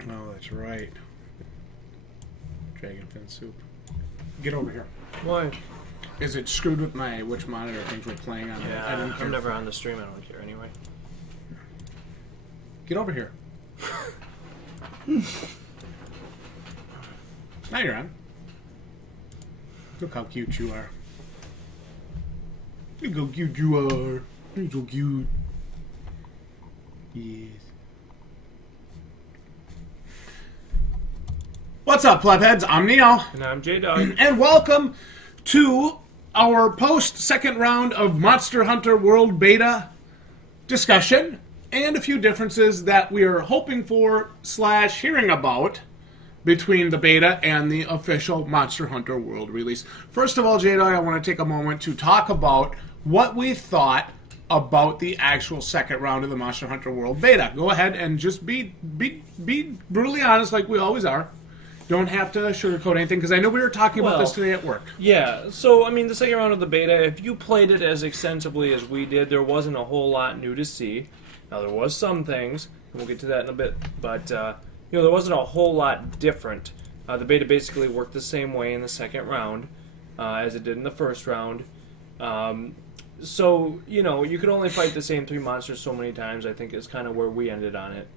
Oh, that's right. Dragon fin soup. Get over here. Why? Is it screwed with which monitor things we're playing on? Yeah, I don't care. I'm never on the stream. I don't care anyway. Get over here. Now you're on. Look how cute you are. Look how cute you are. You're so cute. Yes. What's up, Plebheads? I'm Neo. And I'm Jdog. And welcome to our post-second round of Monster Hunter World Beta discussion and a few differences that we are hoping for / hearing about between the beta and the official Monster Hunter World release. First of all, Jdog, I want to take a moment to talk about what we thought about the actual second round of the Monster Hunter World beta. Go ahead and just be brutally honest like we always are. Don't have to sugarcoat anything, because I know we were talking about this today at work. Yeah, so, I mean, the second round of the beta, if you played it as extensively as we did, there wasn't a whole lot new to see. Now, there was some things, and we'll get to that in a bit, but, you know, there wasn't a whole lot different. The beta basically worked the same way in the second round as it did in the first round. So, you know, you could only fight the same 3 monsters so many times, I think is kind of where we ended on it.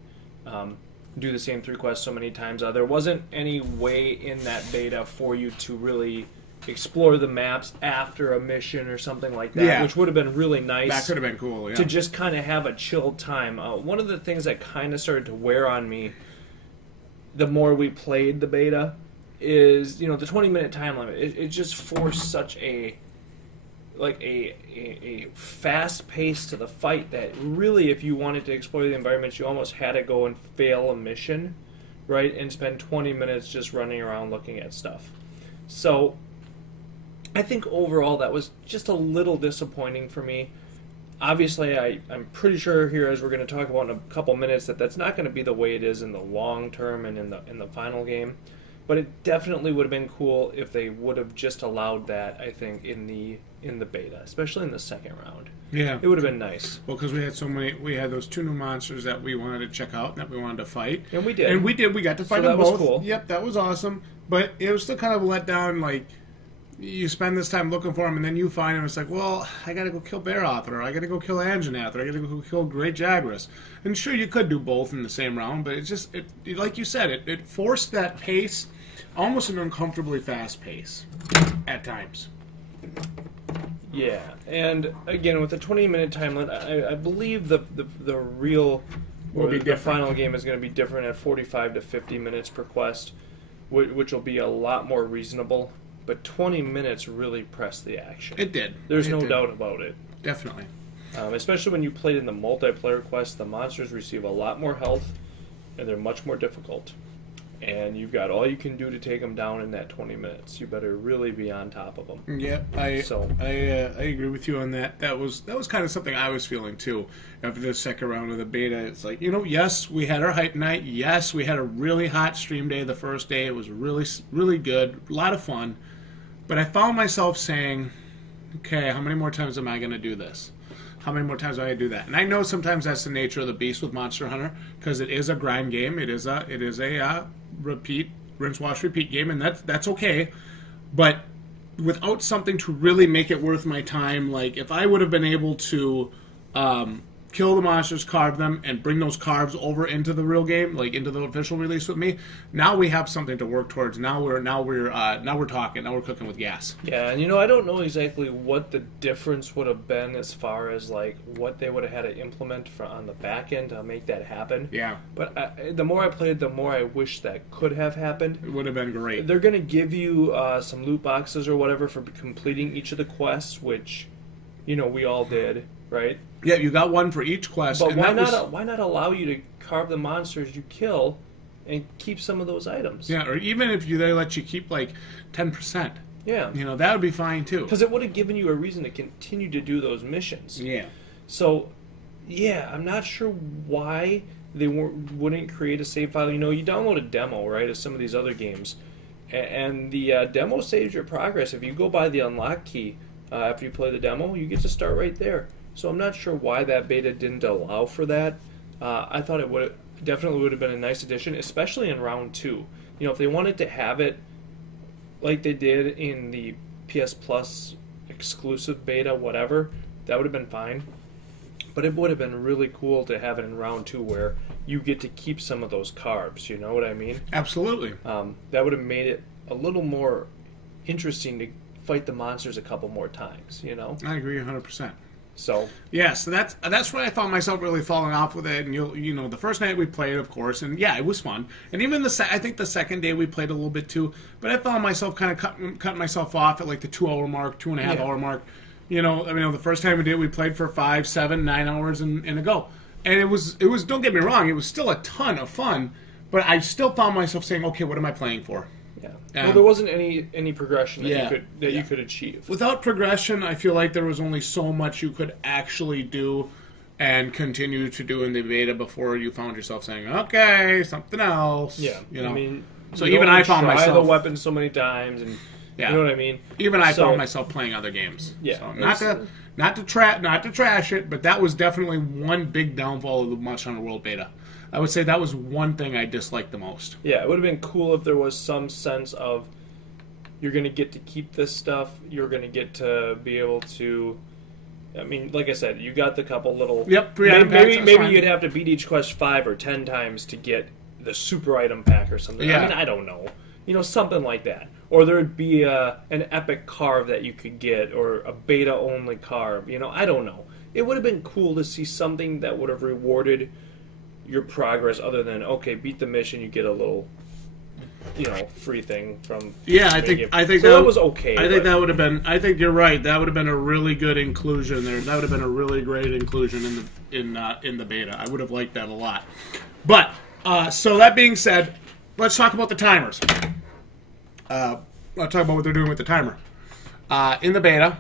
Do the same 3 quests so many times. There wasn't any way in that beta for you to really explore the maps after a mission or something like that, which would have been really nice. That could have been cool, yeah. To just kind of have a chilled time. One of the things that kind of started to wear on me the more we played the beta is, you know, the 20-minute time limit. It just forced such a fast pace to the fight that really, if you wanted to explore the environments, you almost had to go and fail a mission, right, and spend 20 minutes just running around looking at stuff. So I think overall that was just a little disappointing for me. Obviously, I'm pretty sure here, as we're going to talk about in a couple minutes, that that's not going to be the way it is in the long term and in the final game. But it definitely would have been cool if they would have just allowed that, I think, in the beta, especially in the second round. Yeah. It would have been nice. Well, because we had those 2 new monsters that we wanted to check out, that we wanted to fight. And we did. And we did. We got to fight them both. So that was cool. Yep, that was awesome. But it was still kind of a letdown, like, you spend this time looking for them, and then you find them, it's like, well, I gotta go kill Barath, or I gotta go kill Anjanath, or I gotta go kill Great Jagras. And sure, you could do both in the same round, but it's just, like you said, it forced that pace, almost an uncomfortably fast pace, at times. Yeah, and again, with the 20-minute time limit, I believe the real, or the final game is going to be different at 45 to 50 minutes per quest, which will be a lot more reasonable. But 20 minutes really pressed the action. It did. There's no doubt about it. Definitely. Especially when you played in the multiplayer quest, the monsters receive a lot more health, and they're much more difficult. And you've got all you can do to take them down in that 20 minutes. You better really be on top of them. Yeah, I agree with you on that. That was kind of something I was feeling too after the second round of the beta. It's like, you know, yes, we had our hype night. Yes, we had a really hot stream day the first day. It was really good, a lot of fun. But I found myself saying, okay, how many more times am I going to do this? How many more times am I going to do that? And I know sometimes that's the nature of the beast with Monster Hunter, because it is a grind game. It is a repeat, rinse, wash, repeat game, and that's okay. But without something to really make it worth my time, like if I would have been able to kill the monsters, carve them, and bring those carves over into the real game, like into the official release with me, now we have something to work towards. Now we're talking. Now we're cooking with gas. Yeah, and you know, I don't know exactly what the difference would have been as far as like what they would have had to implement on the back end to make that happen. Yeah. But the more I played, the more I wish that could have happened. It would have been great. They're going to give you some loot boxes or whatever for completing each of the quests, which, you know, we all did, right? Yeah, you got one for each quest. But why not allow you to carve the monsters you kill and keep some of those items? Yeah, or even if they let you keep like 10%. Yeah. You know, that would be fine too. Because it would have given you a reason to continue to do those missions. Yeah. So, yeah, I'm not sure why they wouldn't create a save file. You know, you download a demo, right, of some of these other games, and the demo saves your progress. If you go by the unlock key after you play the demo, you get to start right there. So I'm not sure why that beta didn't allow for that. I thought it would. definitely would have been a nice addition, especially in round 2. You know, if they wanted to have it like they did in the PS Plus exclusive beta, whatever, that would have been fine. But it would have been really cool to have it in round 2 where you get to keep some of those carbs, you know what I mean? Absolutely. That would have made it a little more interesting to fight the monsters a couple more times, you know? I agree 100%. So yeah, so that's where I found myself really falling off with it. And you know, the first night we played, of course, and yeah, it was fun. And even I think the second day we played a little bit too. But I found myself kind of cutting myself off at like the 2-hour mark, 2.5-hour mark. You know, I mean, the first time we played for 5, 7, 9 hours and a go. And it was. Don't get me wrong, it was still a ton of fun. But I still found myself saying, okay, what am I playing for? Yeah. Well, there wasn't any progression that you could achieve. Without progression, I feel like there was only so much you could actually do and continue to do in the beta before you found yourself saying, okay, something else. Yeah, you know. I mean, so even I found myself try the weapon so many times, and you know what I mean. Even I found myself playing other games. Yeah, so not to trash it, but that was definitely one big downfall of the Monster Hunter World beta. I would say that was one thing I disliked the most. Yeah, it would have been cool if there was some sense of you're going to get to keep this stuff. You're going to get to be able to. I mean, like I said, you got the couple little. Yep, maybe you'd have to beat each quest 5 or 10 times to get the super item pack or something. Yeah. I mean, I don't know. You know, something like that. Or there would be an epic carve that you could get, or a beta only carve. You know, I don't know. It would have been cool to see something that would have rewarded your progress, other than beat the mission, you get a little, free thing from. Yeah, I think that was okay. I think that would have been. I think you're right. That would have been a really good inclusion there. That would have been a really great inclusion in the beta. I would have liked that a lot. But so that being said, let's talk about the timers. Let's talk about what they're doing with the timer. In the beta,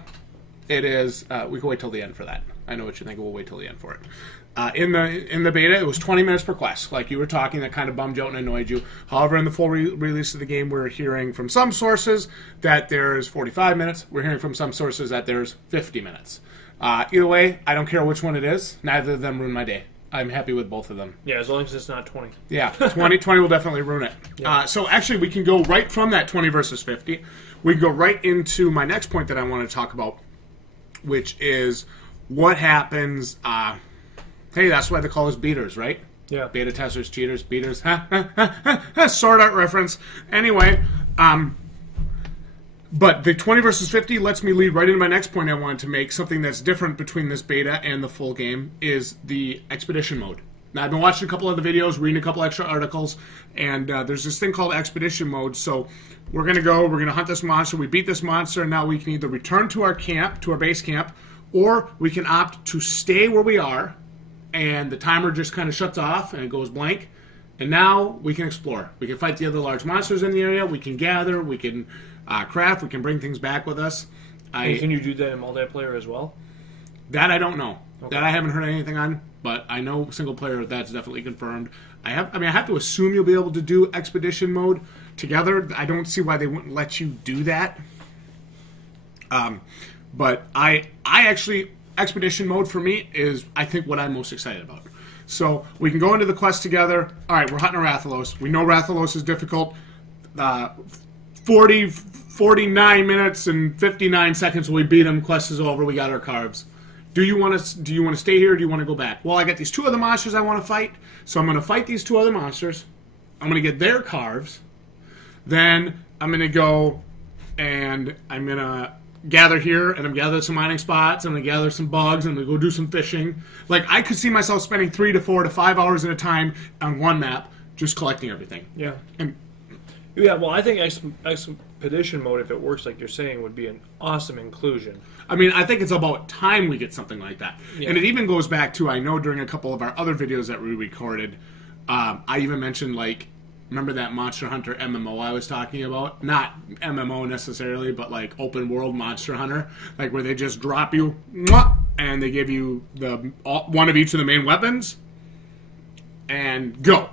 it is. We can wait till the end for that. I know what you think. We'll wait till the end for it. In the beta, it was 20 minutes per quest. Like you were talking, that kind of bummed you out and annoyed you. However, in the full release of the game, we're hearing from some sources that there's 45 minutes. We're hearing from some sources that there's 50 minutes. Either way, I don't care which one it is. Neither of them ruin my day. I'm happy with both of them. Yeah, as long as it's not 20. Yeah, 20 will definitely ruin it. Yeah. So actually, we can go right from that 20 versus 50. We can go right into my next point that I want to talk about, which is what happens... hey, that's why they call us beaters, right? Yeah. Beta testers, cheaters, beaters. Sword art reference. Anyway, but the 20 versus 50 lets me lead right into my next point I wanted to make. Something that's different between this beta and the full game is the expedition mode. Now, I've been watching a couple other videos, reading a couple extra articles, and there's this thing called expedition mode. So we're going to hunt this monster. We beat this monster, and now we can either return to our camp, to our base camp, or we can opt to stay where we are, and the timer just kind of shuts off and it goes blank. And now we can explore. We can fight the other large monsters in the area. We can gather. We can craft. We can bring things back with us. And can you do that in multiplayer as well? That I don't know. Okay. That I haven't heard anything on. But I know single player, that's definitely confirmed. I have to assume you'll be able to do expedition mode together. I don't see why they wouldn't let you do that. But I actually... Expedition mode for me is, I think, what I'm most excited about. So we can go into the quest together. All right, we're hunting Rathalos. We know Rathalos is difficult. 49 minutes and 59 seconds when we beat him. Quest is over. We got our carbs. Do you want to stay here or do you want to go back? Well, I got these two other monsters I want to fight. So I'm going to fight these two other monsters. I'm going to get their carbs. Then I'm going to go and I'm going to gather here, and I'm gathering some mining spots, and I'm going to gather some bugs, and I'm going to go do some fishing. Like, I could see myself spending 3 to 4 to 5 hours at a time on one map just collecting everything. Yeah. And yeah, well, I think expedition mode, if it works like you're saying, would be an awesome inclusion. I mean, I think it's about time we get something like that. Yeah. And it even goes back to, I know during a couple of our other videos that we recorded, I even mentioned, like, remember that Monster Hunter MMO I was talking about? Not MMO necessarily, but like open world Monster Hunter, like where they just drop you and they give you one of each of the main weapons and go.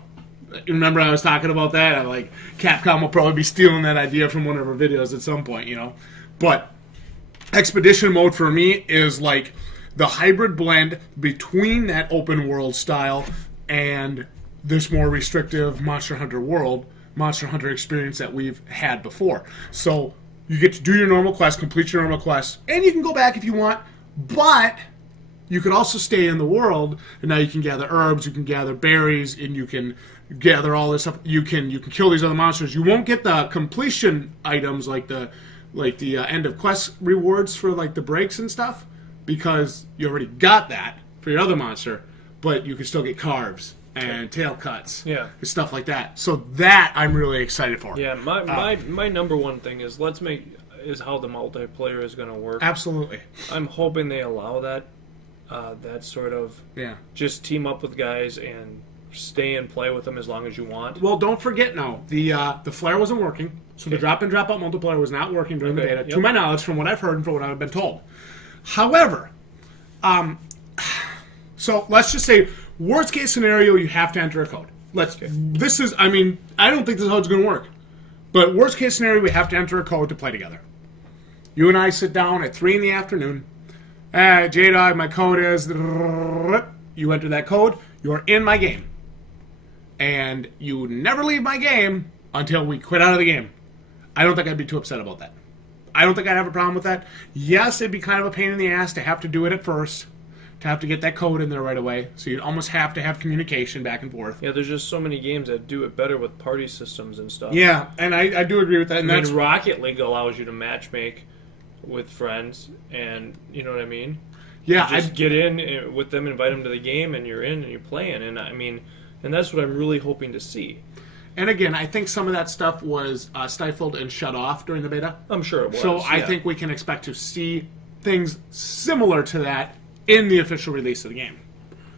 You remember I was talking about that? Like Capcom will probably be stealing that idea from one of our videos at some point, you know. But expedition mode for me is like the hybrid blend between that open world style and this more restrictive Monster Hunter experience that we've had before. So you get to do your normal quest, complete your normal quest, and you can go back if you want, but you can also stay in the world, and now you can gather herbs, you can gather berries, and you can gather all this stuff. You can kill these other monsters. You won't get the completion items like the end of quest rewards for like the breaks and stuff, because you already got that for your other monster, but you can still get carves and tail cuts, and stuff like that. So that I'm really excited for. Yeah, my number one thing is how the multiplayer is going to work. Absolutely. I'm hoping they allow that sort of just team up with guys and stay and play with them as long as you want. Well, don't forget now, the flare wasn't working, so the drop in drop out multiplayer was not working during the beta, to my knowledge, from what I've heard and from what I've been told. However, so let's just say, worst case scenario, you have to enter a code. This is, I mean, I don't think this is how it's going to work. But worst case scenario, we have to enter a code to play together. You and I sit down at 3 in the afternoon. Jdog, my code is... You enter that code, you're in my game. And you never leave my game until we quit out of the game. I don't think I'd be too upset about that. I don't think I'd have a problem with that. Yes, it'd be kind of a pain in the ass to have to do it at first, to have to get that code in there right away. So you'd almost have to have communication back and forth. Yeah, there's just so many games that do it better with party systems and stuff. Yeah, and I do agree with that. And that's Rocket League allows you to matchmake with friends, and you know what I mean? Yeah, you just get in with them, invite them to the game, and you're in and you're playing. And I mean, and that's what I'm really hoping to see. And again, I think some of that stuff was stifled and shut off during the beta. I'm sure it was. So I think we can expect to see things similar to that in the official release of the game.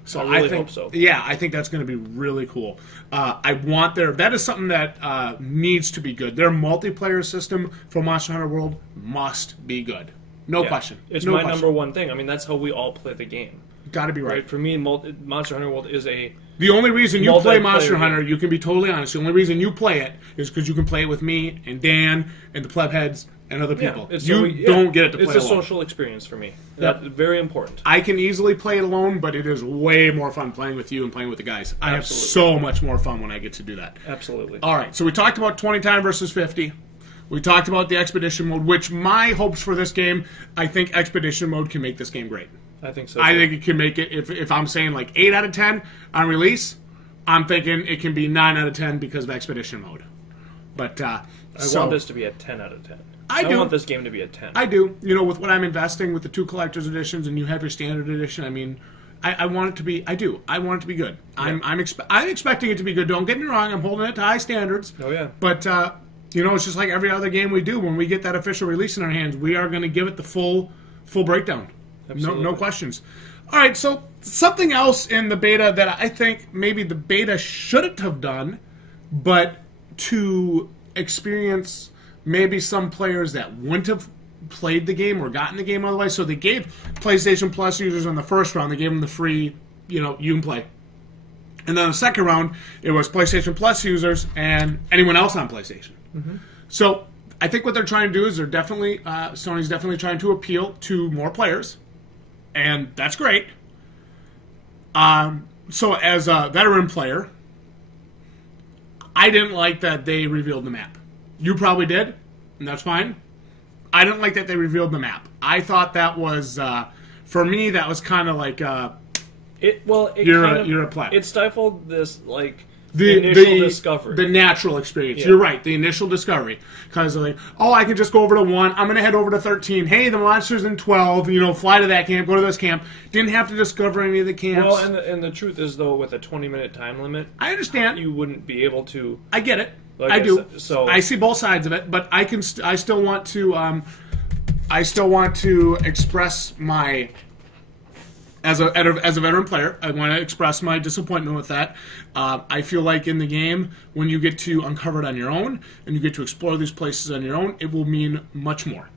So I really hope so. Yeah, I think that's going to be really cool. That is something that needs to be good. Their multiplayer system for Monster Hunter World must be good. No question. It's my number one thing. I mean, that's how we all play the game. Got to be right. For me, Monster Hunter World is the only reason you play Monster Hunter, you can be totally honest, the only reason you play it is because you can play it with me and Dan and the Plebheads and other people. You don't get it to play alone. It's a social experience for me. That's very important. I can easily play it alone, but it is way more fun playing with you and playing with the guys. I have so much more fun when I get to do that. Absolutely. All right, so we talked about 20 time versus 50. We talked about the Expedition mode, which my hopes for this game, I think Expedition mode can make this game great. I think so. I think it can make it, if I'm saying like 8 out of 10 on release, I'm thinking it can be 9 out of 10 because of Expedition mode. But I want this to be a 10 out of 10. I want this game to be a 10. I do. You know, with what I'm investing with the 2 collector's editions and you have your standard edition, I mean, I want it to be, I do. I want it to be good. Yeah. I'm expecting it to be good. Don't get me wrong. I'm holding it to high standards. Oh, yeah. But, you know, it's just like every other game we do. When we get that official release in our hands, we are going to give it the full breakdown. No questions. All right, so something else in the beta that I think maybe the beta shouldn't have done, but to experience maybe some players that wouldn't have played the game or gotten the game otherwise. So they gave PlayStation Plus users on the first round, they gave them the free, you can play. And then the second round, it was PlayStation Plus users and anyone else on PlayStation. Mm-hmm. So I think what they're trying to do is Sony's definitely trying to appeal to more players. And that's great. So as a veteran player, I didn't like that they revealed the map. You probably did, and that's fine. I didn't like that they revealed the map. I thought that was, for me, that was kind of like, you're a player. It stifled this, like, the initial discovery. The natural experience. Yeah. You're right, the initial discovery. Because like, I can just go over to 1. I'm going to head over to 13. Hey, the monster's in 12. Fly to that camp, go to this camp. Didn't have to discover any of the camps. Well, and the truth is, though, with a 20-minute time limit, I understand. You wouldn't be able to... I get it. I do. So I see both sides of it, but I still want to express my... As a veteran player, I want to express my disappointment with that. I feel like in the game, when you get to uncover it on your own, and you get to explore these places on your own, it will mean much more.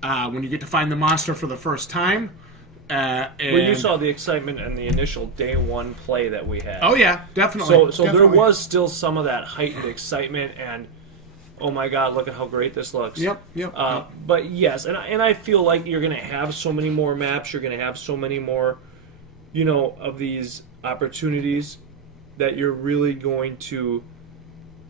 When you get to find the monster for the first time... you saw the excitement and the initial day one play that we had. Oh, yeah, definitely. So there was still some of that heightened excitement and... Oh my God! Look at how great this looks. Yep. But yes, and I feel like you're going to have so many more maps. You're going to have so many more, of these opportunities that you're really going to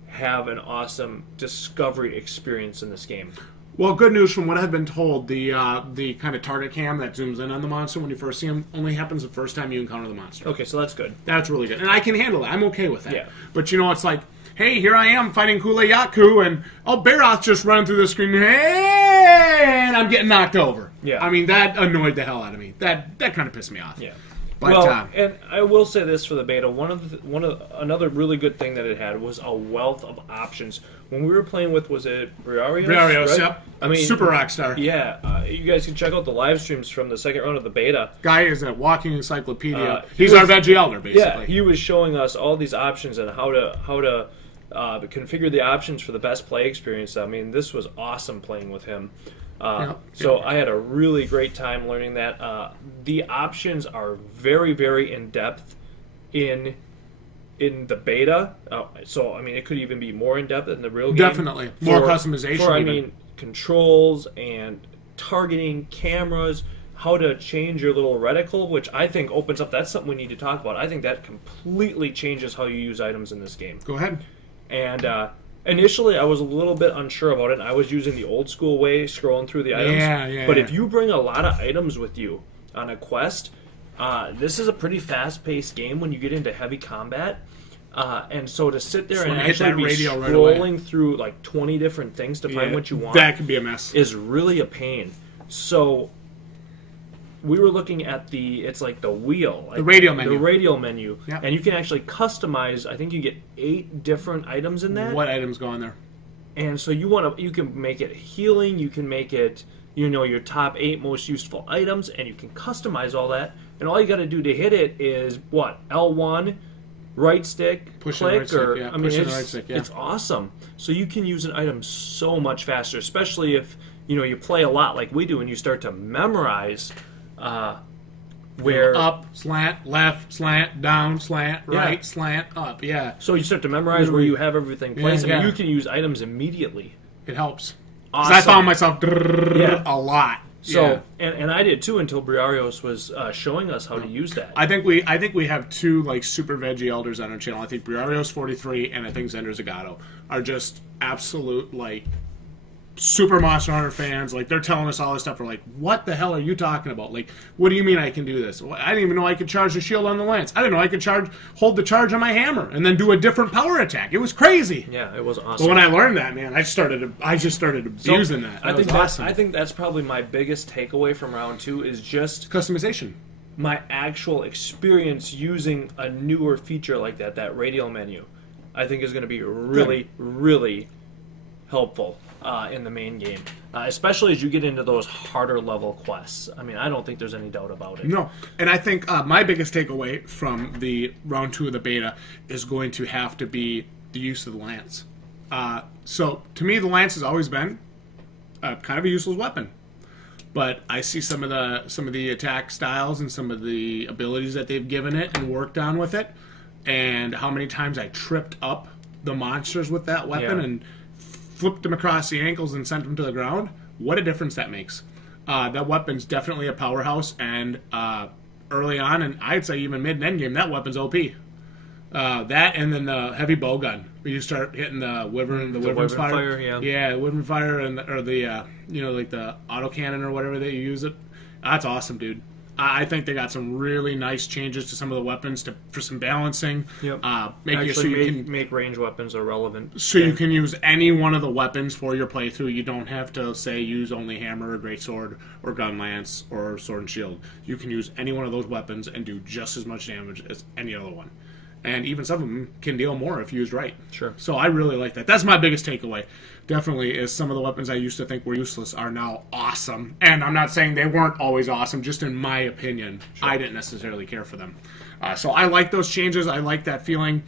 have an awesome discovery experience in this game. Well, good news from what I've been told, the kind of target cam that zooms in on the monster when you first see him only happens the first time you encounter the monster. Okay, so that's good. That's really good. And I can handle that. I'm okay with that. Yeah. But, it's like, hey, here I am fighting Kule Yaku, and, Baroth's just running through the screen, hey, and I'm getting knocked over. Yeah. I mean, that annoyed the hell out of me. That kind of pissed me off. Yeah. But, and I will say this for the beta, another really good thing that it had was a wealth of options. When we were playing with, was it Briarios? Briarios, right? yep. I mean, super rock star. Yeah, you guys can check out the live streams from the second round of the beta. Guy is a walking encyclopedia. He's our veggie elder, basically. Yeah, he was showing us all these options and how to configure the options for the best play experience. I mean, this was awesome playing with him. So I had a really great time learning that. The options are very, very in-depth in the beta. So, I mean, it could even be more in-depth in the real game. Definitely. More customization. Controls and targeting, cameras, how to change your little reticle, which I think opens up. That's something we need to talk about. I think that completely changes how you use items in this game. Go ahead. And initially, I was a little bit unsure about it. And I was using the old school way, scrolling through the items. But if you bring a lot of items with you on a quest, this is a pretty fast-paced game when you get into heavy combat. And so to sit there and actually be scrolling through like 20 different things to find what you want, that could be a mess. Is really a pain. So we were looking at it's like the wheel. Like the radial menu. The radial menu. Yep. And you can actually customize, I think you get 8 different items in that. What items go on there? And so you can make it healing, you can make it, your top 8 most useful items, and you can customize all that. And all you got to do to hit it is, L1, right stick, click, it's awesome. So you can use an item so much faster, especially if, you play a lot like we do and you start to memorize where up, slant, left, slant, down, slant, right, slant, up. Yeah. So you start to memorize where you have everything placed. I mean, you can use items immediately. It helps. Awesome. I found myself a lot. So and I did too until Briarios was showing us how to use that. I think we have 2 like super veggie elders on our channel. I think Briarios 43 and I think Zender Zagato are just absolute like super Monster Hunter fans. Like, they're telling us all this stuff. We're like, what the hell are you talking about? Like, what do you mean I can do this? I didn't even know I could charge the shield on the lance. I didn't know I could hold the charge on my hammer and then do a different power attack. It was crazy. Yeah, it was awesome. But when I learned that, man, I just started abusing that. I think awesome. I think that's probably my biggest takeaway from round 2 is just customization. My actual experience using a newer feature like that radial menu, I think is going to be really, really helpful in the main game, especially as you get into those harder level quests. I mean, I don't think there's any doubt about it. No, and I think my biggest takeaway from the round 2 of the beta is going to have to be the use of the lance. So to me, the lance has always been kind of a useless weapon, but I see some of the attack styles and some of the abilities that they've given it and worked on with it, and how many times I tripped up the monsters with that weapon and flipped them across the ankles and sent them to the ground. What a difference that makes. That weapon's definitely a powerhouse, and early on, and I'd say even mid and end game, that weapon's OP. That and then the heavy bow gun, where you start hitting the wyvern's fire. Yeah, wyvern fire or the like the autocannon or whatever that you use it. That's awesome, dude. I think they got some really nice changes to some of the weapons for some balancing. Yep. Making it so you can make range weapons irrelevant. So you can use any one of the weapons for your playthrough. You don't have to, say, use only hammer or greatsword or gun lance or sword and shield. You can use any one of those weapons and do just as much damage as any other one. And even some of them can deal more if used right. Sure. So I really like that. That's my biggest takeaway. Definitely is some of the weapons I used to think were useless are now awesome. And I'm not saying they weren't always awesome, just in my opinion. Sure. I didn't necessarily care for them. So I like those changes. I like that feeling.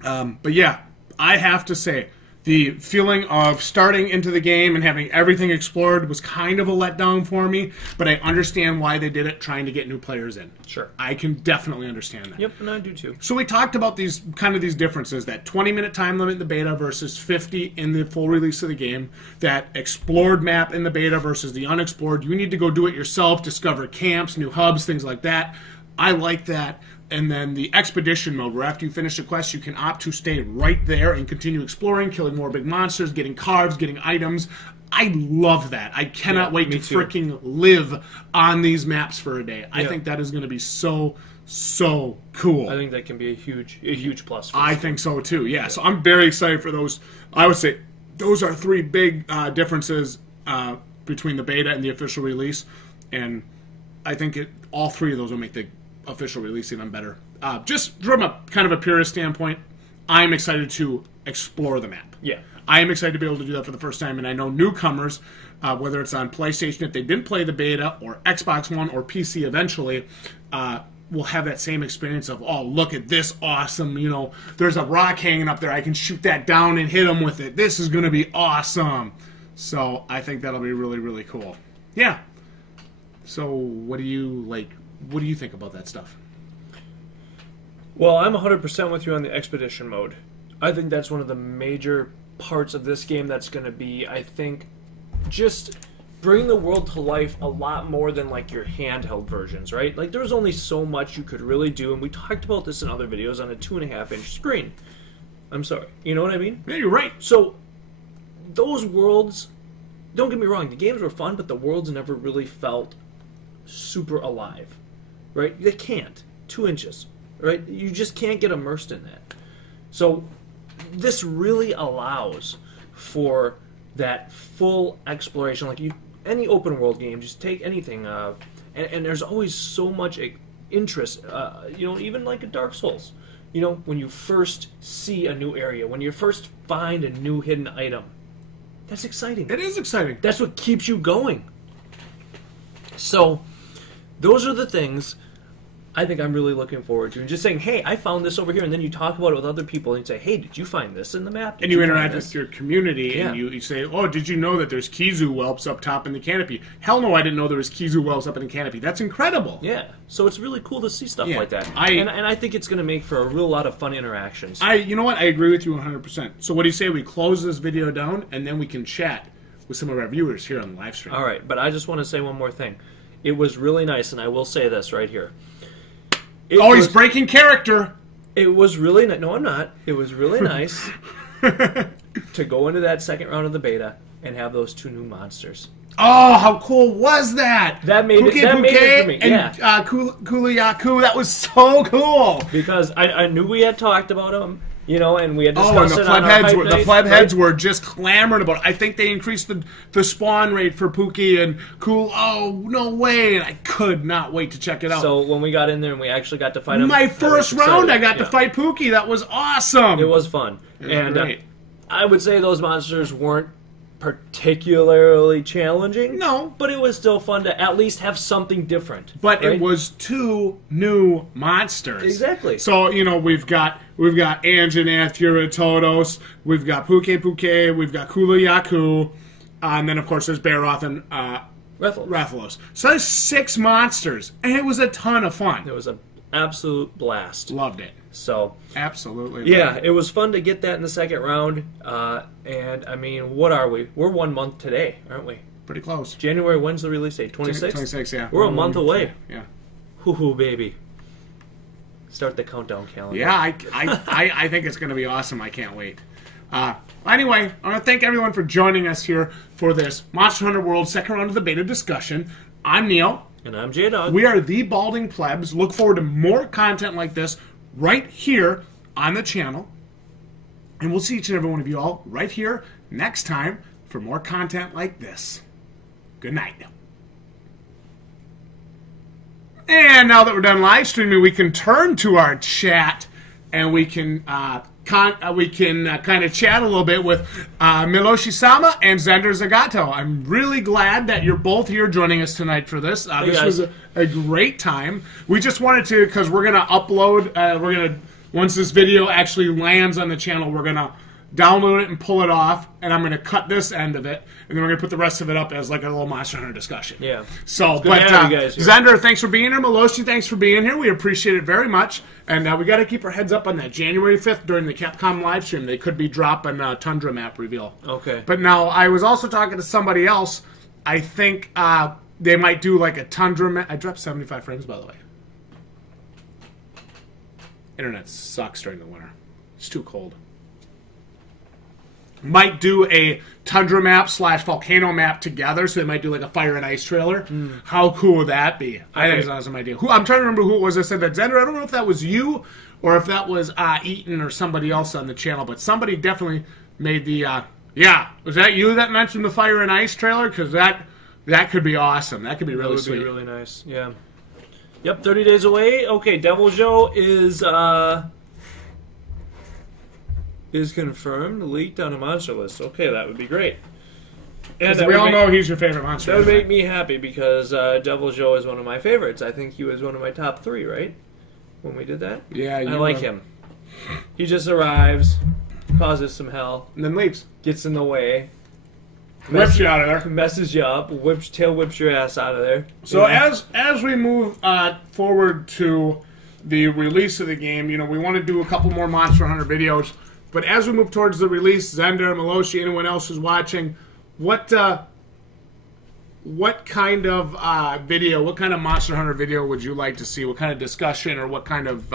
But yeah, I have to say, the feeling of starting into the game and having everything explored was kind of a letdown for me, but I understand why they did it, trying to get new players in. Sure. I can definitely understand that. Yep, and I do too. So we talked about these differences, that 20-minute time limit in the beta versus 50 in the full release of the game, that explored map in the beta versus the unexplored. You need to go do it yourself, discover camps, new hubs, things like that. I like that. and then the expedition mode, where after you finish the quest, you can opt to stay right there and continue exploring, killing more big monsters, getting cards, getting items. I love that. I cannot wait to freaking live on these maps for a day. I think that is going to be so cool. I think that can be a huge plus for I think so too, yeah. So I'm very excited for those. I would say those are 3 big differences between the beta and the official release, and I think all 3 of those will make the official release even better. Just from a kind of a purist standpoint, I'm excited to explore the map. Yeah. I am excited to be able to do that for the first time, and I know newcomers, whether it's on PlayStation, if they didn't play the beta, or Xbox One, or PC eventually, will have that same experience of, oh, look at this awesome, you know, there's a rock hanging up there, I can shoot that down and hit them with it. This is going to be awesome. So I think that'll be really, really cool. Yeah. So what do you think about that stuff? Well, I'm 100% with you on the expedition mode. I think that's one of the major parts of this game that's going to be, I think, just bring the world to life a lot more than like your handheld versions, right? Like there's only so much you could really do, and we talked about this in other videos on a 2.5-inch screen. I'm sorry, you know what I mean? Yeah, you're right. So those worlds, don't get me wrong, the games were fun, but the worlds never really felt super alive, right? They can't. 2 inches, right? You just can't get immersed in that. So this really allows for that full exploration. Like any open world game, just take anything, and there's always so much interest. You know, even like a Dark Souls. You know, when you first see a new area, when you first find a new hidden item, that's exciting. It is exciting. That's what keeps you going. So those are the things I think I'm really looking forward to. And just saying, hey, I found this over here, and then you talk about it with other people and say, hey, did you find this in the map? And you interact with your community, and you say, oh, did you know that there's Kizu whelps up top in the canopy? Hell no, I didn't know there was Kizu whelps up in the canopy. That's incredible. Yeah. So it's really cool to see stuff like that. And I think it's going to make for a real lot of fun interactions. You know what? I agree with you 100%. So what do you say we close this video down, and then we can chat with some of our viewers here on the live stream? All right, but I just want to say one more thing. It was really nice, and I will say this right here. He's breaking character. It was really nice. No, I'm not. It was really nice to go into that second round of the beta and have those 2 new monsters. Oh, how cool was that? That made it for me. And Kuluyaku, that was so cool. Because I knew we had talked about them. You know, and we had discussed the plebheads were just clamoring about it. I think they increased the spawn rate for Pookie and Cool. Oh, no way. And I could not wait to check it out. So when we got in there and we actually got to fight him. My first round, I got to fight Pookie. That was awesome. It was fun. And I would say those monsters weren't particularly challenging. No. But it was still fun to at least have something different. But it was 2 new monsters. Exactly. So, you know, we've got Anjanath, Uratodos, we've got Puke, we've got Kuluyaku, and then, of course, there's Baroth and Rathalos. So there's 6 monsters, and it was a ton of fun. It was an absolute blast. Loved it. So absolutely. Yeah, it was fun to get that in the second round. And, I mean, what are we? We're 1 month today, aren't we? Pretty close. January, when's the release date? 26? 26, yeah. We're a month away. Yeah. Hoo-hoo, baby. Start the countdown calendar. Yeah, I think it's going to be awesome. I can't wait. Anyway, I want to thank everyone for joining us here for this Monster Hunter World second round of the beta discussion. I'm Neil. And I'm Jdog. We are the Balding Plebs. Look forward to more content like this right here on the channel. And we'll see each and every one of you all right here next time for more content like this. Good night. And now that we're done live streaming, we can turn to our chat and we can kind of chat a little bit with Miloshi-sama and Zender Zagato. I'm really glad that you're both here joining us tonight for this. This was a great time. We just wanted to, because we're going to upload, once this video actually lands on the channel, we're going to download it and pull it off, and I'm going to cut this end of it, and then we're going to put the rest of it up as like a little Monster Hunter discussion. Yeah. So, but Zender, thanks for being here. Miloshi, thanks for being here. We appreciate it very much. And we got to keep our heads up on that. January 5th during the Capcom live stream, they could be dropping a Tundra map reveal. Okay. But now, I was also talking to somebody else. I think they might do like a Tundra map. I dropped 75 frames, by the way. Internet sucks during the winter. It's too cold. Might do a tundra map / volcano map together, so they might do like a fire and ice trailer. How cool would that be? I think it's an awesome idea. I'm trying to remember who it was that said that. Zender, I don't know if that was you or if that was Eaton or somebody else on the channel, but somebody definitely made the, yeah, was that you that mentioned the fire and ice trailer? Because that could be awesome. That could be really sweet. That would be really nice, yeah. Yep, 30 days away. Okay, Devil Joe is confirmed, leaked on a monster list. Okay, that would be great. And we all know he's your favorite monster. That would make me happy because Devil Joe is one of my favorites. I think he was one of my top 3, right? When we did that? Yeah, I like him. He just arrives, causes some hell, and then leaves. Gets in the way. Whips you out of there. Messes you up. Tail whips your ass out of there. So as we move forward to the release of the game, you know, we want to do a couple more Monster Hunter videos. But as we move towards the release, Zender, Miloshi, anyone else who's watching, what kind of video, what kind of Monster Hunter video would you like to see? What kind of discussion or what kind of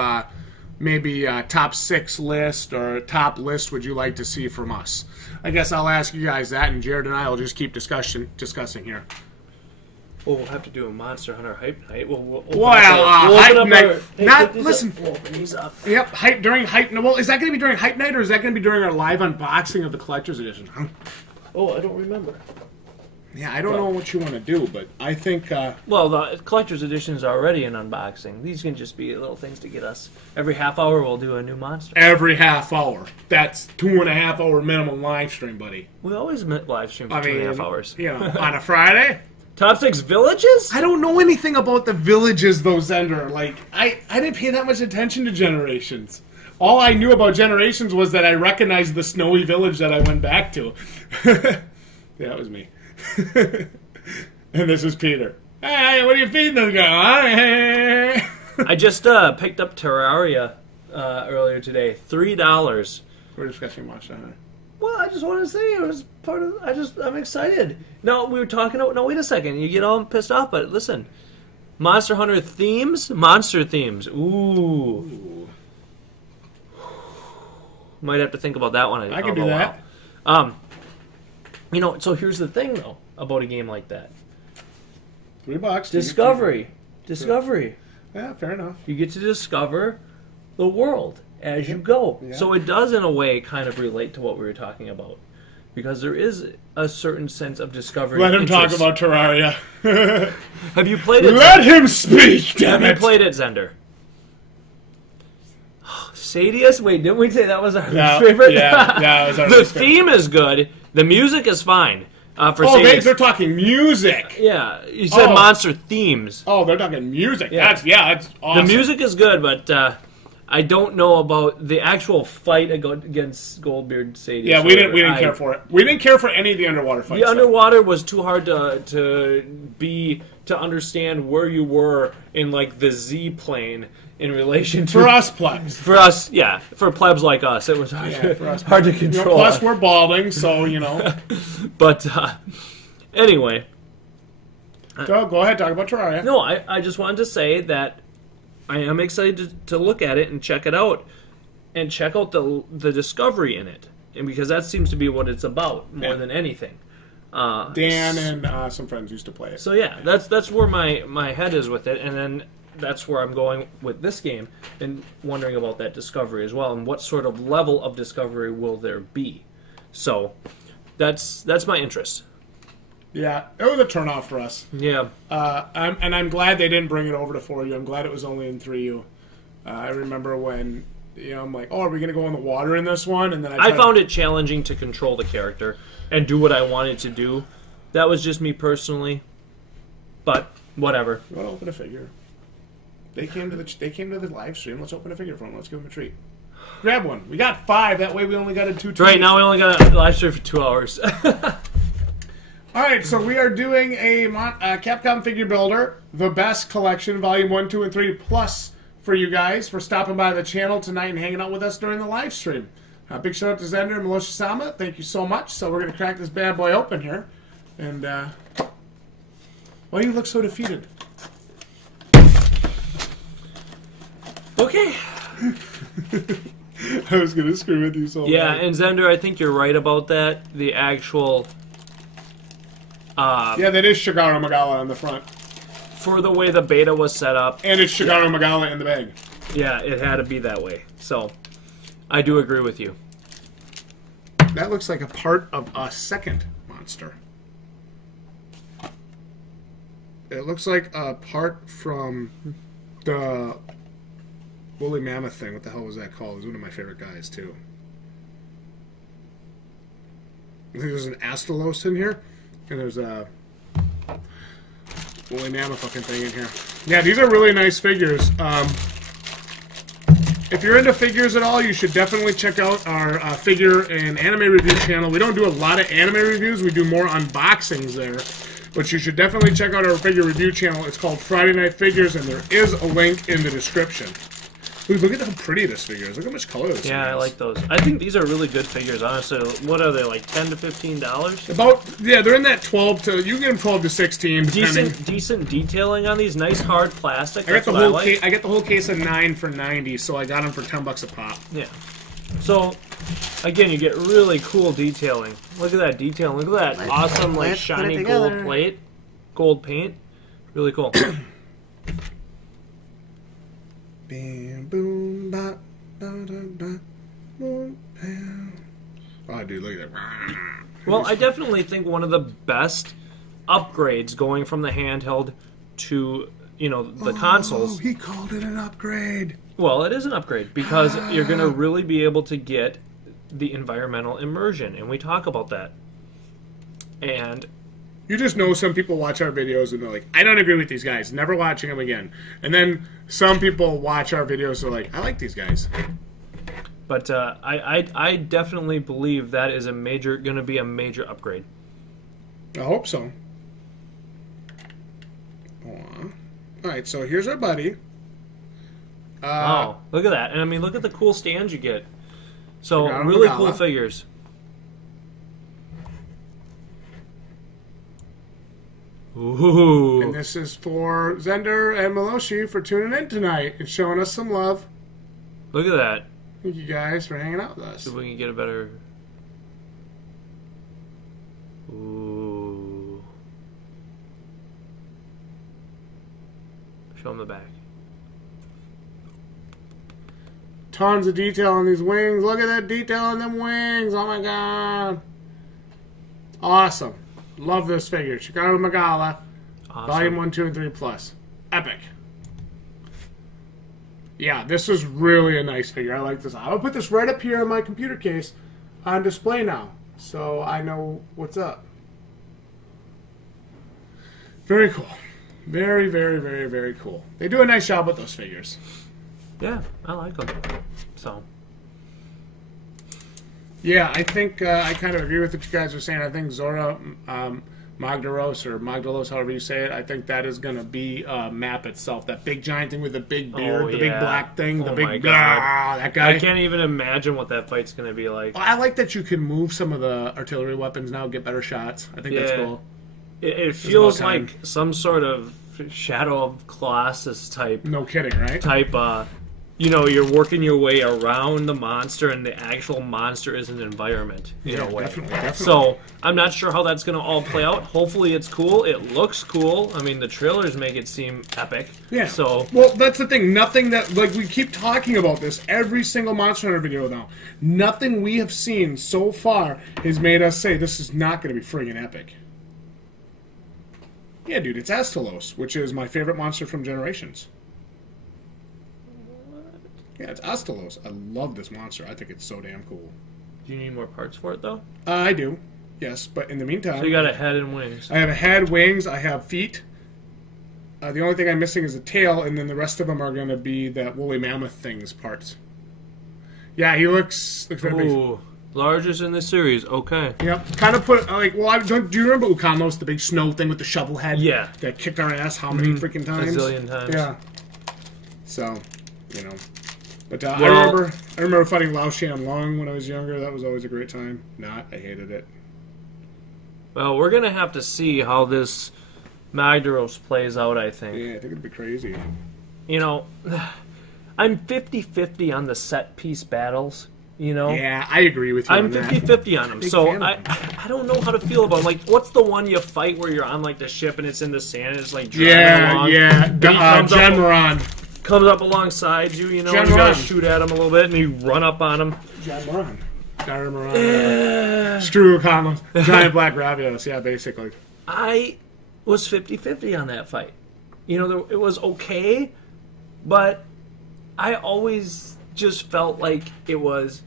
maybe top 6 list or top list would you like to see from us? I guess I'll ask you guys that, and Jared and I will just keep discussing here. Well, we'll have to do a Monster Hunter hype night. Hype night. Listen. We'll open these up. Yep, during hype. Well, is that going to be during hype night, or is that going to be during our live unboxing of the collector's edition? Oh, I don't remember. Yeah, I don't know what you want to do, but I think. Well, the collector's edition is already an unboxing. These can just be little things to get us. Every half hour, we'll do a new monster. Every half hour. That's 2.5 hour minimum live stream, buddy. We always live stream for 2.5 hours. You know, on a Friday. Top 6 villages? I don't know anything about the villages, though, Zender. Like, I didn't pay that much attention to Generations. All I knew about Generations was that I recognized the snowy village that I went back to. Yeah, that was me. And this is Peter. Hey, what are you feeding this guy? I just picked up Terraria earlier today. $3. We're discussing Monster Hunter. Well, I just wanted to say it was part of. I'm excited. No, we were talking. No, wait a second. You get all pissed off, but listen. Monster Hunter themes, monster themes. Ooh. Might have to think about that one. I can do that. You know, so here's the thing though about a game like that. $3. Discovery. Yeah, fair enough. You get to discover the world as you go. Yeah. So it does, in a way, kind of relate to what we were talking about. Because there is a certain sense of discovery. Let him talk about Terraria. Have you played it? Let him speak, damn it! Have you played it, Zender? Sadius? Wait, didn't we say that was our favorite? Yeah, that was our The theme is good. The music is fine. They're talking music. Yeah, you said monster themes. Oh, they're talking music. Yeah. That's awesome. The music is good, but I don't know about the actual fight against Goldbeard Sadius. Yeah, we didn't care for it. We didn't care for any of the underwater fights. The underwater was too hard to understand where you were in like the Z plane in relation to for us plebs. For us, yeah, for plebs like us, it was hard to control. You know, plus, we're balding, so you know. But anyway, go ahead, talk about Terraria. No, I just wanted to say that I am excited to look at it and check it out, and check out the discovery in it, and because that seems to be what it's about more than anything. Dan and some friends used to play it. So yeah, that's where my head is with it, and then that's where I'm going with this game, and wondering about that discovery as well, and what sort of level of discovery will there be. So that's my interest. Yeah, it was a turnoff for us. Yeah. I'm glad they didn't bring it over to 4U. I'm glad it was only in 3U. I remember when, I'm like, oh, are we going to go in the water in this one? And then I found it challenging to control the character and do what I wanted to do. That was just me personally. But whatever. You want to open a figure? They came to the live stream. Let's open a figure for them. Let's give them a treat. Grab one. We got 5. That way we only got a 2. Right, now we only got a live stream for 2 hours. Alright, so we are doing a Capcom Figure Builder, The Best Collection, Volume 1, 2, and 3, plus for you guys for stopping by the channel tonight and hanging out with us during the live stream. Big shout out to Zender and Miloshi-sama. Thank you so much. So we're going to crack this bad boy open here. And, why do you look so defeated? Okay. I was going to screw with you so Yeah, bad. and Zender, I think you're right about that. The actual... yeah, that is Shigaro Magala on the front. For the way the beta was set up. And it's Shigaro Magala in the bag. Yeah, it had to be that way. So, I do agree with you. That looks like a part of a second monster. It looks like a part from the woolly mammoth thing. What the hell was that called? It was one of my favorite guys, too. I think there's an Astalos in here, and there's a woolly mammoth fucking thing in here. Yeah, these are really nice figures. If you're into figures at all, you should definitely check out our figure and anime review channel. We don't do a lot of anime reviews. We do more unboxings there. But you should definitely check out our figure review channel. It's called Friday Night Figures, and there is a link in the description. Ooh, look at how pretty this figure is. Look how much color this Yeah, is. I like those. I think these are really good figures, honestly. What are they, like $10 to $15? About, yeah, they're in that 12 to, you can get them 12 to 16, depending. Decent detailing on these. Nice hard plastic. I That's got the what whole like. I get the whole case of 9 for $90, so I got them for $10 a pop. Yeah. So, again, you get really cool detailing. Look at that detailing. Look at that awesome, like, Let's put it shiny together. gold plate. Gold paint. Really cool. Bam, boom, ba, da, da, da, boom, bam. Oh, dude, look at that. Well, I definitely think one of the best upgrades going from the handheld to, you know, the consoles. Oh, he called it an upgrade. Well, it is an upgrade because you're going to really be able to get the environmental immersion, and we talk about that. And You just know some people watch our videos and they're like, I don't agree with these guys. Never watching them again. And then some people watch our videos and are like, I like these guys. but I definitely believe that is going to be a major upgrade. I hope so. Aw. Alright, so here's our buddy. Oh, look at that. And I mean, look at the cool stands you get. So, We got 'em really Magala. cool figures. Ooh. And this is for Zender and Miloshi for tuning in tonight and showing us some love. Look at that. Thank you guys for hanging out with us. See if we can get a better... Ooh. Show them the back. Tons of detail on these wings. Look at that detail on them wings. Oh my god. Awesome. Love this figure. Shigaro Magala. Awesome. Volume 1, 2, and 3 plus. Epic. Yeah, this is really a nice figure. I like this. I'll put this right up here in my computer case on display now, so I know what's up. Very cool. Very, very, very, very cool. They do a nice job with those figures. Yeah, I like them. So, Yeah, I think I kind of agree with what you guys are saying. I think Zora Magdaros, or Magdalos, however you say it, I think that is going to be a map itself. That big giant thing with the big beard, the big yeah. black thing, the Oh big... my God. that guy. I can't even imagine what that fight's going to be like. I like that you can move some of the artillery weapons now, get better shots. I think that's Yeah. cool. It feels about time. like some sort of Shadow of Colossus type, No kidding, right? you know, you're working your way around the monster, and the actual monster is an environment in a way. Definitely. So I'm not sure how that's going to all play out. Hopefully it's cool. It looks cool. I mean, the trailers make it seem epic. Yeah. So Well, that's the thing. Nothing that... Like, we keep talking about this every single Monster Hunter video now. Nothing we have seen so far has made us say this is not going to be friggin' epic. Yeah, dude, it's Astalos, which is my favorite monster from Generations. Yeah, it's Astalos. I love this monster. I think it's so damn cool. do you need more parts for it, though? I do. Yes, but in the meantime... So you got a head and wings. I have a head, wings, I have feet. The only thing I'm missing is a tail, and then the rest of them are going to be that woolly mammoth thing's parts. Yeah, he looks very big. Ooh, largest in the series. Okay. Yep, kind of put, like, well, do you remember Ukamos, the big snow thing with the shovel head? Yeah. That kicked our ass how many freaking times? A zillion times. Yeah. So, you know. But I Well- remember fighting Lao Shan Long when I was younger. That was always a great time. Not, I hated it. Well, we're going to have to see how this Magdaros plays out, I think. Yeah, I think it'd be crazy. You know, I'm 50-50 on the set piece battles. You know? Yeah, I agree with you. I'm 50-50 on them. So I don't know how to feel about them. Like, what's the one you fight where you're on like the ship and it's in the sand and it's like driving along? Genron comes up alongside you, you know, and you gotta shoot at him a little bit and you run up on him. Genron. Screw commas. Giant black Ravios, yeah, basically. I was 50-50 on that fight. You know, it was okay, but I always just felt like it was